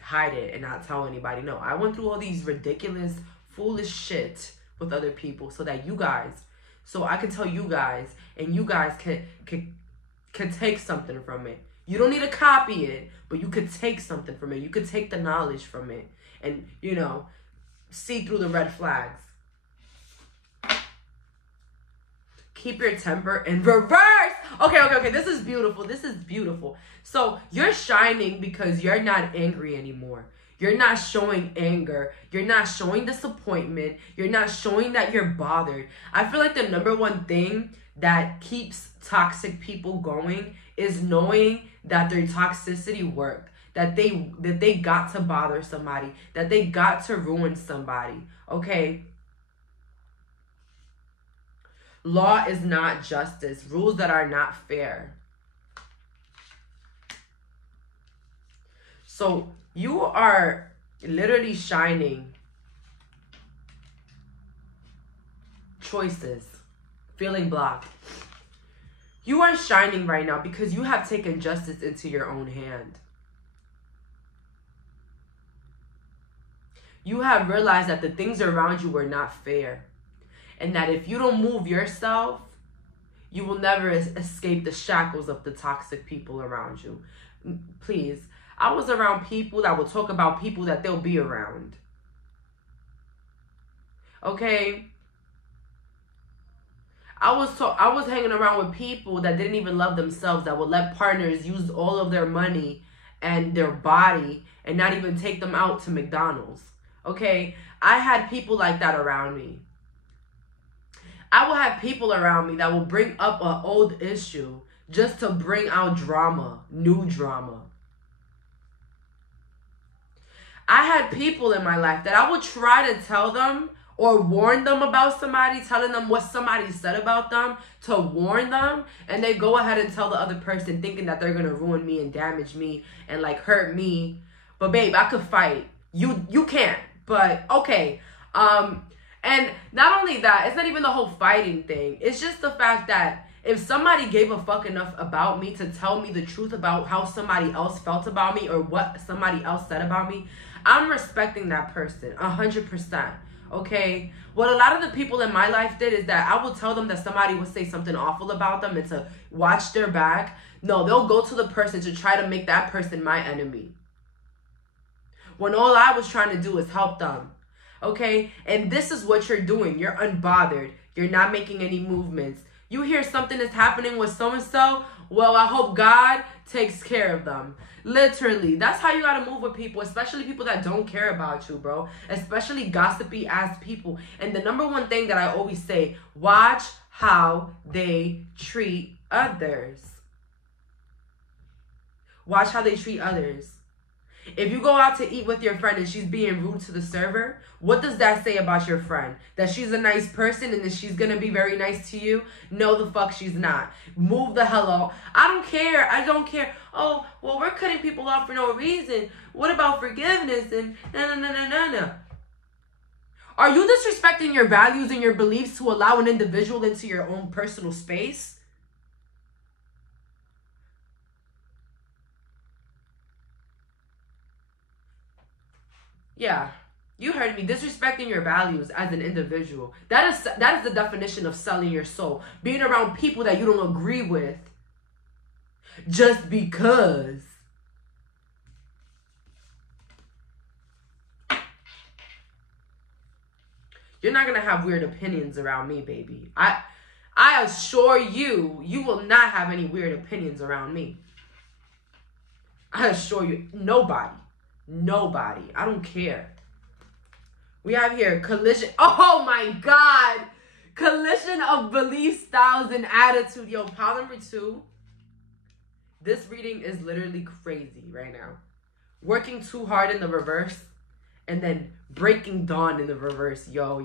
hide it and not tell anybody. No, I went through all these ridiculous, foolish shit with other people so that you guys, so I can tell you guys, and you guys can take something from it. You don't need to copy it, but you could take something from it. You could take the knowledge from it and, you know, see through the red flags. Keep your temper in reverse. Okay. This is beautiful. This is beautiful. So you're shining because you're not angry anymore. You're not showing anger. You're not showing disappointment. You're not showing that you're bothered. I feel like the number one thing that keeps toxic people going is knowing that their toxicity worked, that they got to bother somebody, that they got to ruin somebody. Okay? Law is not justice. Rules that are not fair So you are literally shining choices, feeling blocked. You are shining right now because you have taken justice into your own hand. You have realized that the things around you were not fair. And that if you don't move yourself, you will never escape the shackles of the toxic people around you. Please, I was around people that will talk about people that they'll be around. Okay? I was hanging around with people that didn't even love themselves, that would let partners use all of their money and their body and not even take them out to McDonald's. Okay? I had people like that around me. I will have people around me that will bring up an old issue just to bring out drama, new drama. I had people in my life that I would try to tell them or warn them about somebody, telling them what somebody said about them to warn them, and they go ahead and tell the other person thinking that they're going to ruin me and damage me and like hurt me. But babe, I could fight. You can't. But okay. And not only that, it's not even the whole fighting thing. It's just the fact that if somebody gave a fuck enough about me to tell me the truth about how somebody else felt about me or what somebody else said about me, I'm respecting that person 100%. Okay? What a lot of the people in my life did is that I will tell them that somebody would say something awful about them and to watch their back. No, they'll go to the person to try to make that person my enemy. When all I was trying to do is help them. Okay? And this is what you're doing. You're unbothered. You're not making any movements. You hear something is happening with so-and-so, well, I hope God takes care of them. Literally. That's how you gotta move with people, especially people that don't care about you, bro. Especially gossipy ass people. And the number one thing that I always say, watch how they treat others. Watch how they treat others. If you go out to eat with your friend and she's being rude to the server, what does that say about your friend? That she's a nice person and that she's going to be very nice to you? No, the fuck she's not. Move the hell out. I don't care. I don't care. Oh, well, we're cutting people off for no reason. What about forgiveness? And no. Are you disrespecting your values and your beliefs to allow an individual into your own personal space? Yeah, you heard me. Disrespecting your values as an individual. That is the definition of selling your soul. Being around people that you don't agree with just because. You're not going to have weird opinions around me, baby. I assure you, you will not have any weird opinions around me. I assure you, nobody. Nobody. I don't care. We have here collision. Oh my God. Collision of belief styles and attitude. Yo, pile number 2. This reading is literally crazy right now. Working too hard in the reverse. And then breaking dawn in the reverse. Yo.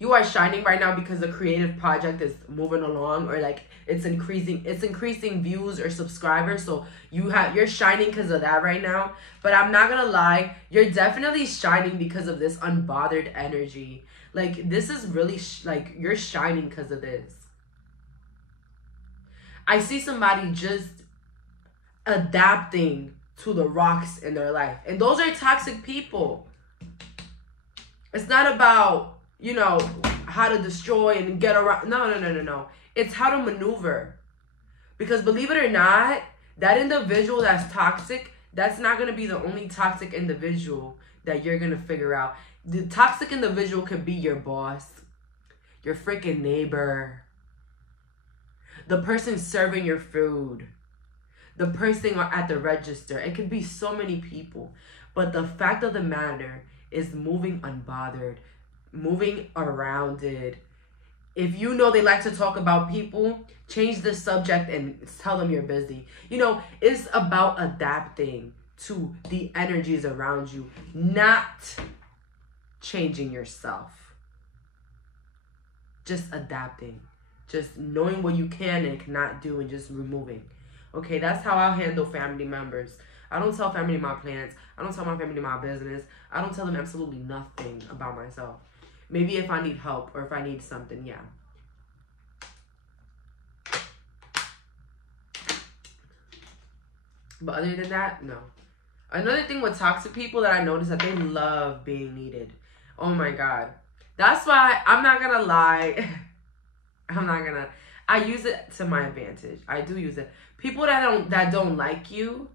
You are shining right now because the creative project is moving along, or like it's increasing views or subscribers. So you're shining because of that right now. But I'm not gonna lie, you're definitely shining because of this unbothered energy. Like this is really like you're shining because of this. I see somebody just adapting to the rocks in their life, and those are toxic people. It's not about, you know, how to destroy and get around. No. It's how to maneuver. Because believe it or not, that individual that's toxic, that's not going to be the only toxic individual that you're going to figure out. The toxic individual could be your boss, your freaking neighbor, the person serving your food, the person at the register. It could be so many people. But the fact of the matter is moving unbothered, moving around it. If you know they like to talk about people, change the subject and tell them you're busy. You know, it's about adapting to the energies around you, not changing yourself. Just adapting. Just knowing what you can and cannot do and just removing. Okay, that's how I'll handle family members. I don't tell family my plans. I don't tell my family my business. I don't tell them absolutely nothing about myself. Maybe if I need help or if I need something, yeah. But other than that, no. Another thing with toxic people that I notice that they love being needed. Oh my God. That's why I'm not gonna lie. I use it to my advantage. I do use it. People that don't like you,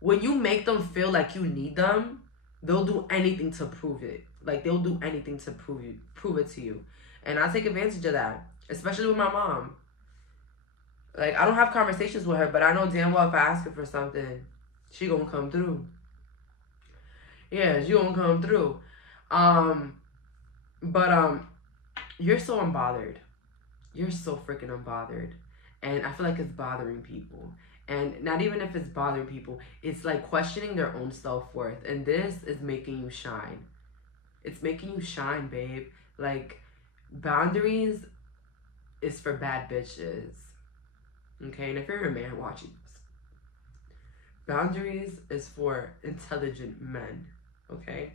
when you make them feel like you need them, they'll do anything to prove it. Like, they'll do anything to prove it to you. And I take advantage of that, especially with my mom. Like, I don't have conversations with her, but I know damn well if I ask her for something, she gonna come through. Yeah, she gonna come through. You're so unbothered. You're so freaking unbothered. And I feel like it's bothering people. And not even if it's bothering people, it's like questioning their own self-worth. And this is making you shine. It's making you shine, babe. Like, boundaries is for bad bitches. Okay? And if you're a man watching this, boundaries is for intelligent men. Okay?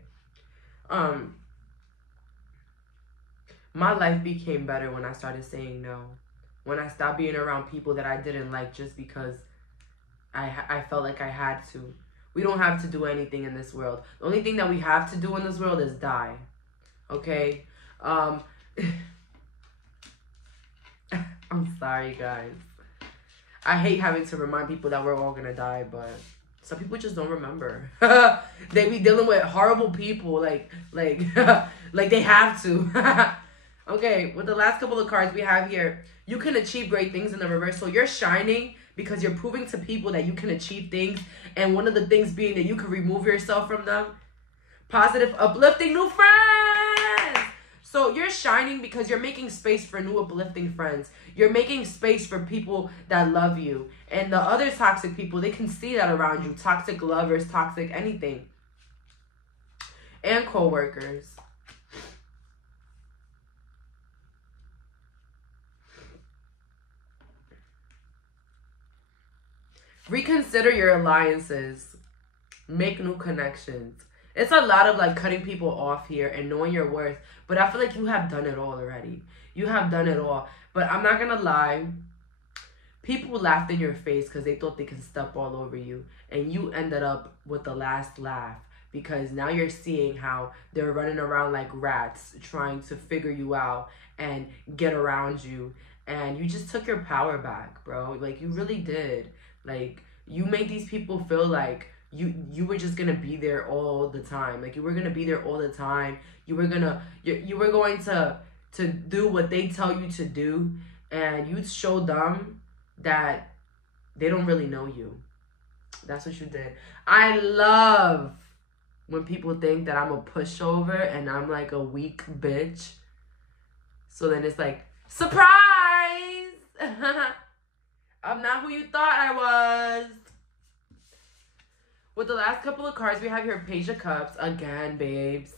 My life became better when I started saying no. When I stopped being around people that I didn't like just because I felt like I had to. We don't have to do anything in this world. The only thing that we have to do in this world is die. Okay? I'm sorry, guys. I hate having to remind people that we're all gonna die, but some people just don't remember. They be dealing with horrible people, like they have to. Okay, with the last couple of cards we have here, you can achieve great things in the reverse. So you're shining because you're proving to people that you can achieve things. And one of the things being that you can remove yourself from them. Positive, uplifting new friends. So you're shining because you're making space for new uplifting friends. You're making space for people that love you. And the other toxic people, they can see that around you. Toxic lovers, toxic anything. And co-workers. Reconsider your alliances. Make new connections. It's a lot of like cutting people off here and knowing your worth. But I feel like you have done it all already. You have done it all. But I'm not going to lie. People laughed in your face because they thought they could step all over you. And you ended up with the last laugh. Because now you're seeing how they're running around like rats trying to figure you out and get around you. And you just took your power back, bro. Like, you really did. Like, you made these people feel like you were just gonna be there all the time. Like, you were gonna be there all the time. You were going to do what they tell you to do, and you showed them that they don't really know you. That's what you did. I love when people think that I'm a pushover and I'm like a weak bitch. So then it's like, surprise! I'm not who you thought I was. With the last couple of cards, we have here Page of Cups. Again, babes.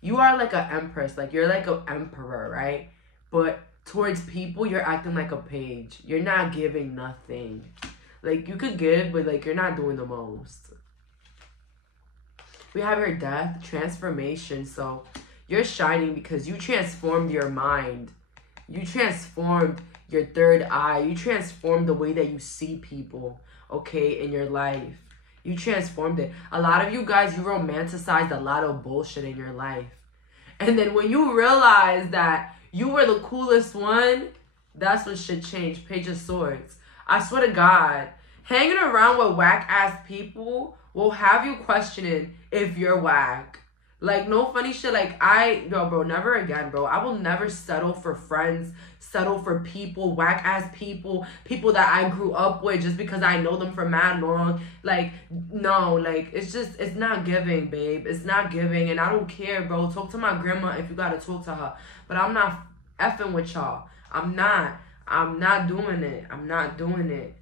You are like an empress. Like, you're like an emperor, right? But towards people, you're acting like a page. You're not giving nothing. Like, you could give, but, like, you're not doing the most. We have here Death, Transformation. So, you're shining because you transformed your mind. You transformed your third eye. You transformed the way that you see people, okay, in your life. You transformed it. A lot of you guys, you romanticized a lot of bullshit in your life. And then when you realize that you were the coolest one, that's when shit changed. Page of Swords. I swear to God, hanging around with whack-ass people will have you questioning if you're whack. Like, no funny shit. Like, bro, never again, bro. I will never settle for friends, settle for people, whack-ass people, people that I grew up with just because I know them for mad long. Like, no, like, it's not giving, babe. It's not giving, and I don't care, bro. Talk to my grandma if you gotta talk to her. But I'm not effing with y'all. I'm not doing it. I'm not doing it.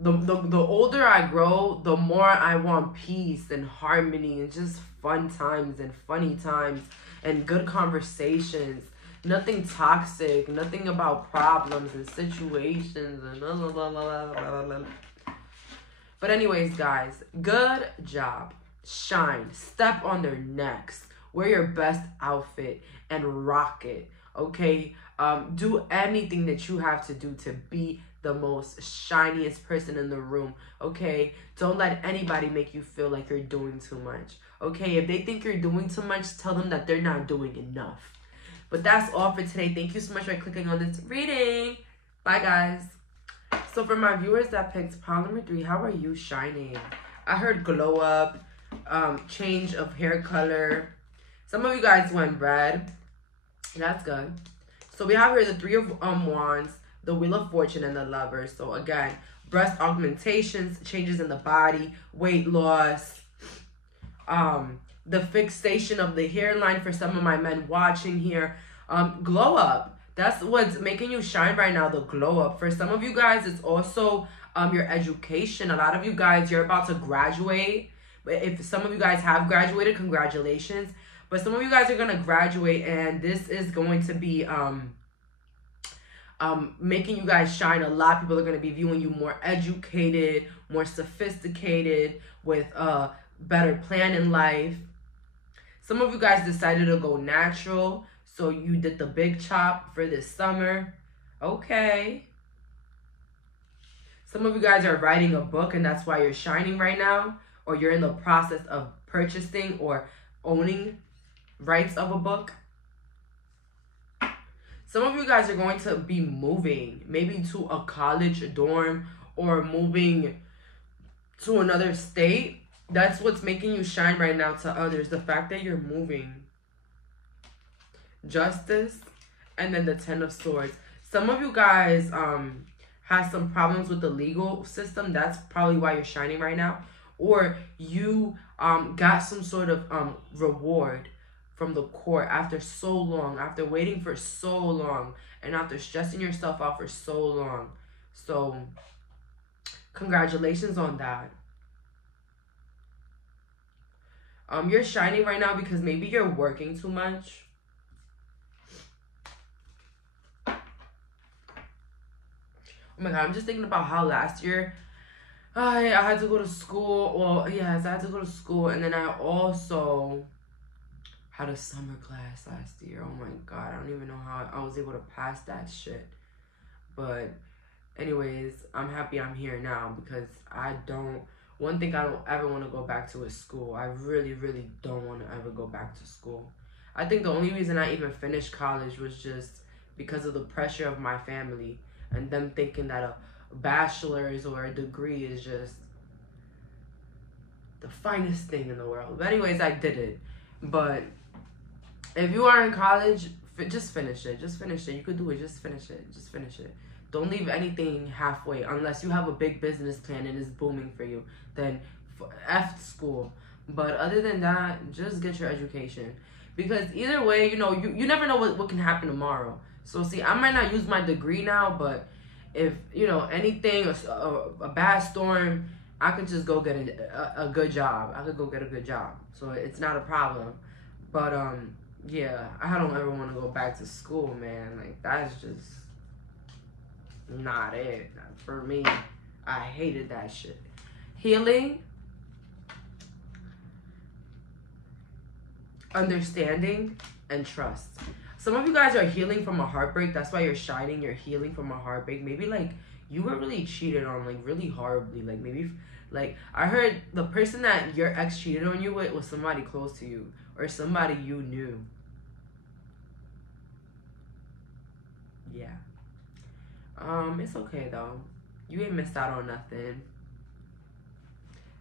the older I grow, the more I want peace and harmony and just fun times and funny times and good conversations. Nothing toxic, nothing about problems and situations and blah, blah, blah, blah, blah, blah. But anyways, guys, good job. Shine. Step on their necks. Wear your best outfit and rock it. Okay? Do anything that you have to do to be the most shiniest person in the room. Okay? Don't let anybody make you feel like you're doing too much. Okay? If they think you're doing too much, tell them that they're not doing enough. But that's all for today. Thank you so much for clicking on this reading. Bye, guys. So for my viewers that picked pile number 3, how are you shining? I heard glow up, change of hair color. Some of you guys went red. That's good. So we have here the 3 of Wands, the Wheel of Fortune, and the Lovers. So again, breast augmentations, changes in the body, weight loss, the fixation of the hairline for some of my men watching here. Glow up. That's what's making you shine right now, the glow up. For some of you guys, it's also your education. A lot of you guys, you're about to graduate. If some of you guys have graduated, congratulations. But some of you guys are going to graduate, and this is going to be making you guys shine a lot. People are going to be viewing you more educated, more sophisticated, with a better plan in life. Some of you guys decided to go natural, so you did the big chop for this summer. Okay. Some of you guys are writing a book, and that's why you're shining right now, or you're in the process of purchasing or owning rights of a book. Some of you guys are going to be moving, maybe to a college dorm or moving to another state. That's what's making you shine right now to others. The fact that you're moving. Justice. And then the 10 of Swords. Some of you guys have some problems with the legal system. That's probably why you're shining right now. Or you got some sort of reward from the court after so long. After waiting for so long. And after stressing yourself out for so long. So, congratulations on that. You're shining right now because maybe you're working too much. Oh my God, I'm just thinking about how last year I had to go to school. Well, yes, I had to go to school. And then I also had a summer class last year. Oh my God, I don't even know how I was able to pass that shit. But anyways, I'm happy I'm here now because one thing I don't ever want to go back to is school. I really, really don't want to ever go back to school. I think the only reason I even finished college was just because of the pressure of my family and them thinking that a bachelor's or a degree is just the finest thing in the world. But anyways, I did it. But if you are in college, just finish it. Just finish it. You could do it. Just finish it. Just finish it. Don't leave anything halfway unless you have a big business plan and it's booming for you. Then F school. But other than that, just get your education. Because either way, you know, you never know what can happen tomorrow. So see, I might not use my degree now, but if, you know, anything, a bad storm, I can just go get a good job. I could go get a good job. So it's not a problem. But, yeah, I don't ever want to go back to school, man. Like, that's just not it. For me, I hated that shit. Healing. Understanding and trust. Some of you guys are healing from a heartbreak. That's why you're shining. You're healing from a heartbreak. Maybe, like, you were really cheated on, like, really horribly. Like, maybe, like, I heard the person that your ex cheated on you with was somebody close to you or somebody you knew. Yeah. It's okay, though. You ain't missed out on nothing.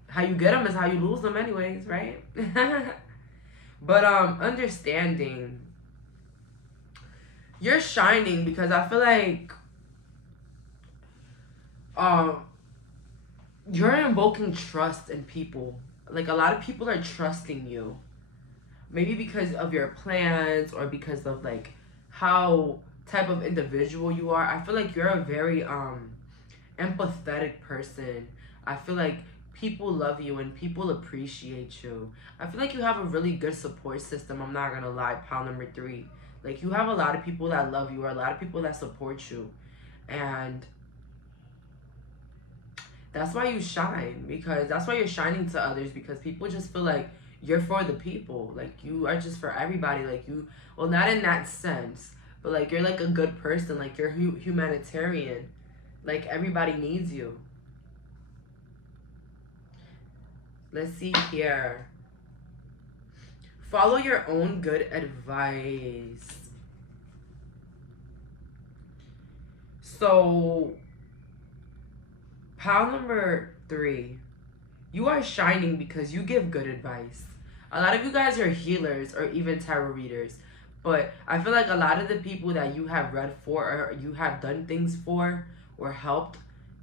How you get them is how you lose them anyways, right? But, understanding. You're shining because I feel like you're invoking trust in people. Like, a lot of people are trusting you. Maybe because of your plans or because of, like, how type of individual you are. I feel like you're a very empathetic person. I feel like people love you and people appreciate you. I feel like you have a really good support system. I'm not gonna lie, pile number 3. Like, you have a lot of people that love you, or a lot of people that support you. And that's why you shine, because that's why you're shining to others, because people just feel like you're for the people. Like, you are just for everybody. Like, you, well, not in that sense, but like, you're like a good person. Like, you're humanitarian. Like, everybody needs you. Let's see here. Follow your own good advice. So, pile number 3. You are shining because you give good advice. A lot of you guys are healers or even tarot readers. But I feel like a lot of the people that you have read for, or you have done things for or helped,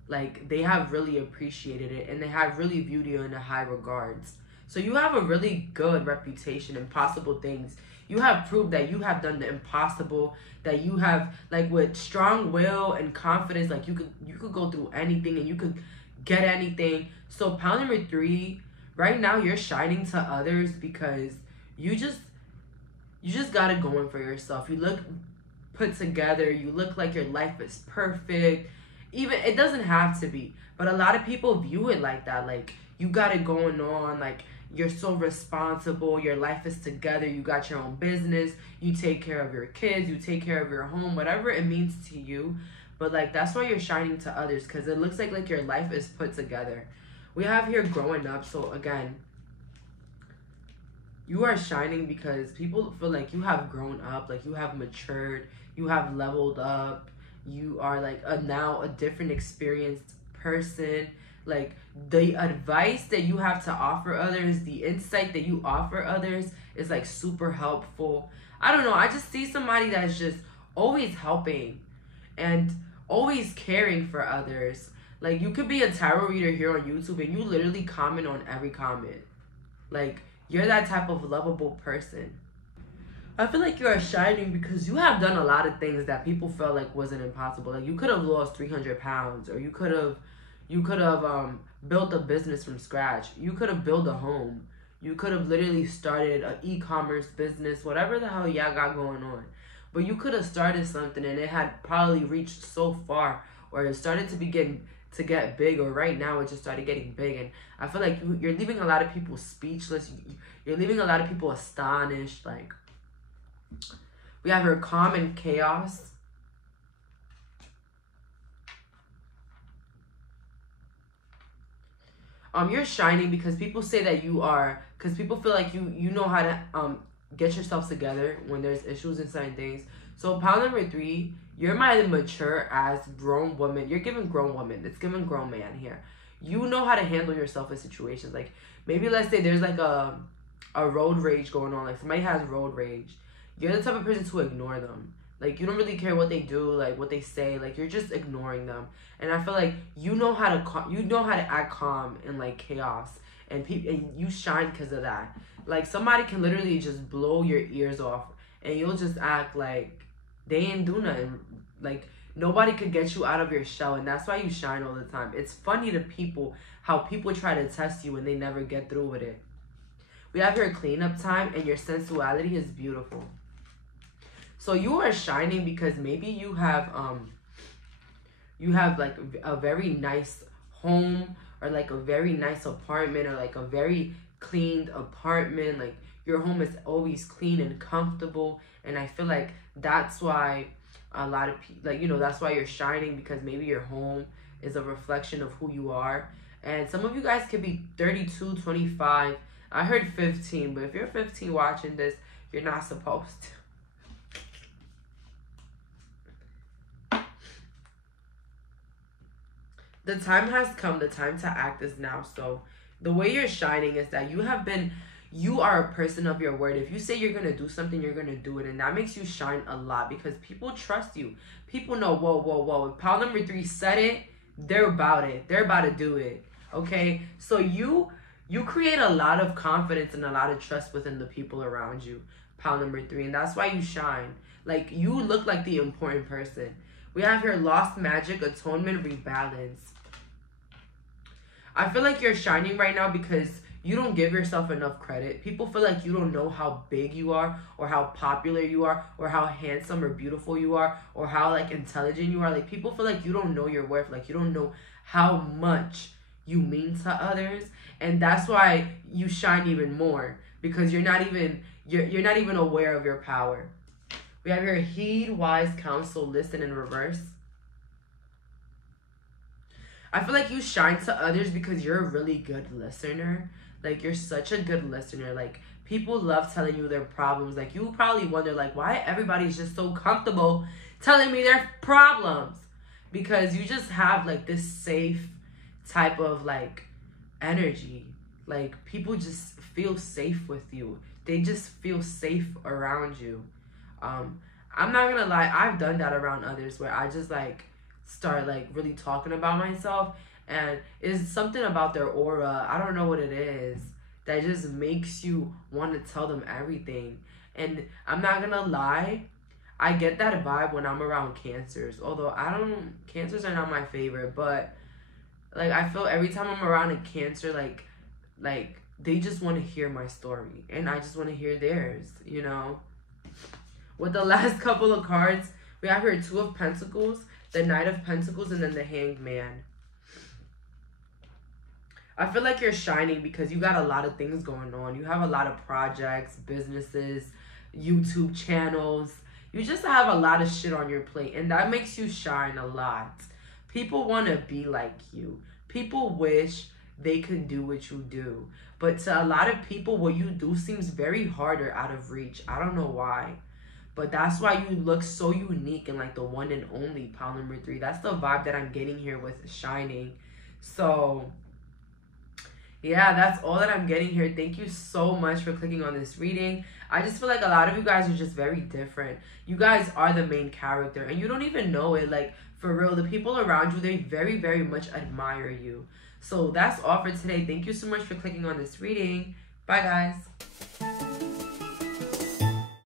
like, they have really appreciated it, and they have really viewed you in a high regards. So you have a really good reputation in possible things. You have proved that you have done the impossible, that you have, like, with strong will and confidence, like, you could go through anything and you could get anything. So pile number 3, right now you're shining to others because you just got it going for yourself. You look put together. You look like your life is perfect. Even, it doesn't have to be, but a lot of people view it like that. Like, you got it going on. Like, you're so responsible. Your life is together. You got your own business. You take care of your kids. You take care of your home, whatever it means to you. But, like, that's why you're shining to others, because it looks like your life is put together. We have here growing up. So, again, you are shining because people feel like you have grown up. Like, you have matured. You have leveled up. You are, like, now a different experienced person. Like, the advice that you have to offer others, the insight that you offer others is, like, super helpful. I don't know. I just see somebody that's just always helping and always caring for others. Like, you could be a tarot reader here on YouTube and you literally comment on every comment. Like, you're that type of lovable person. I feel like you are shining because you have done a lot of things that people felt like wasn't impossible. Like, you could have lost 300 pounds, or you could have built a business from scratch. You could have built a home. You could have literally started an e-commerce business, whatever the hell y'all got going on. But you could have started something and it had probably reached so far, or it started to get big, or right now it just started getting big. And I feel like you're leaving a lot of people speechless. You're leaving a lot of people astonished. Like, we have her calm and chaos. You're shining because people say that you are, because people feel like you know how to get yourself together when there's issues and certain things. So pile number 3, you're my mature as grown woman. You're giving grown woman. It's giving grown man here. You know how to handle yourself in situations. Like, maybe let's say there's like a road rage going on. Like, somebody has road rage. You're the type of person to ignore them. Like, you don't really care what they do, like what they say. Like, you're just ignoring them. And I feel like you know how to act calm in, like, chaos, and you shine because of that. Like, somebody can literally just blow your ears off, and you'll just act like they ain't do nothing. Like, nobody could get you out of your shell, and that's why you shine all the time. It's funny to people how people try to test you and they never get through with it. We have your cleanup time, and your sensuality is beautiful. So you are shining because maybe you have like a very nice home, or like a very nice apartment, or like a very cleaned apartment. Like, your home is always clean and comfortable, and I feel like that's why a lot of people, like, you know, that's why you're shining, because maybe your home is a reflection of who you are. And some of you guys could be 32, 25. I heard 15, but if you're 15 watching this, you're not supposed to. The time has come. The time to act is now. So the way you're shining is that you are a person of your word. If you say you're going to do something, you're going to do it. And that makes you shine a lot because people trust you. People know, whoa. If pile number 3 said it, they're about it. They're about to do it. Okay? So you create a lot of confidence and a lot of trust within the people around you. Pile number 3. And that's why you shine. Like, you look like the important person. We have here lost magic, atonement, rebalance. I feel like you're shining right now because you don't give yourself enough credit. People feel like you don't know how big you are, or how popular you are, or how handsome or beautiful you are, or how like intelligent you are. Like, people feel like you don't know your worth. Like, you don't know how much you mean to others. And that's why you shine even more, because you're not even aware of your power. We have here heed, wise counsel, listen in reverse. I feel like you shine to others because you're a really good listener. Like, you're such a good listener. Like, people love telling you their problems. Like, you probably wonder, like, why everybody's just so comfortable telling me their problems? Because you just have, like, this safe type of, like, energy. Like, people just feel safe with you. They just feel safe around you. I'm not gonna lie, I've done that around others where I just, like, start like really talking about myself, and it's something about their aura, I don't know what it is, that just makes you want to tell them everything. And I'm not gonna lie, I get that vibe when I'm around Cancers, although Cancers are not my favorite, but like, I feel every time I'm around a Cancer, like they just want to hear my story, and I just want to hear theirs, you know. With the last couple of cards, we have here Two of Pentacles, the Knight of Pentacles, and then the Hanged Man. I feel like you're shining because you got a lot of things going on. You have a lot of projects, businesses, YouTube channels. You just have a lot of shit on your plate, and that makes you shine a lot. People want to be like you. People wish they could do what you do. But to a lot of people, what you do seems very hard or out of reach. I don't know why. But that's why you look so unique and like the one and only, pile number 3. That's the vibe that I'm getting here with shining. So, yeah, that's all that I'm getting here. Thank you so much for clicking on this reading. I just feel like a lot of you guys are just very different. You guys are the main character, and you don't even know it. Like, for real, the people around you, they very, very much admire you. So that's all for today. Thank you so much for clicking on this reading. Bye, guys.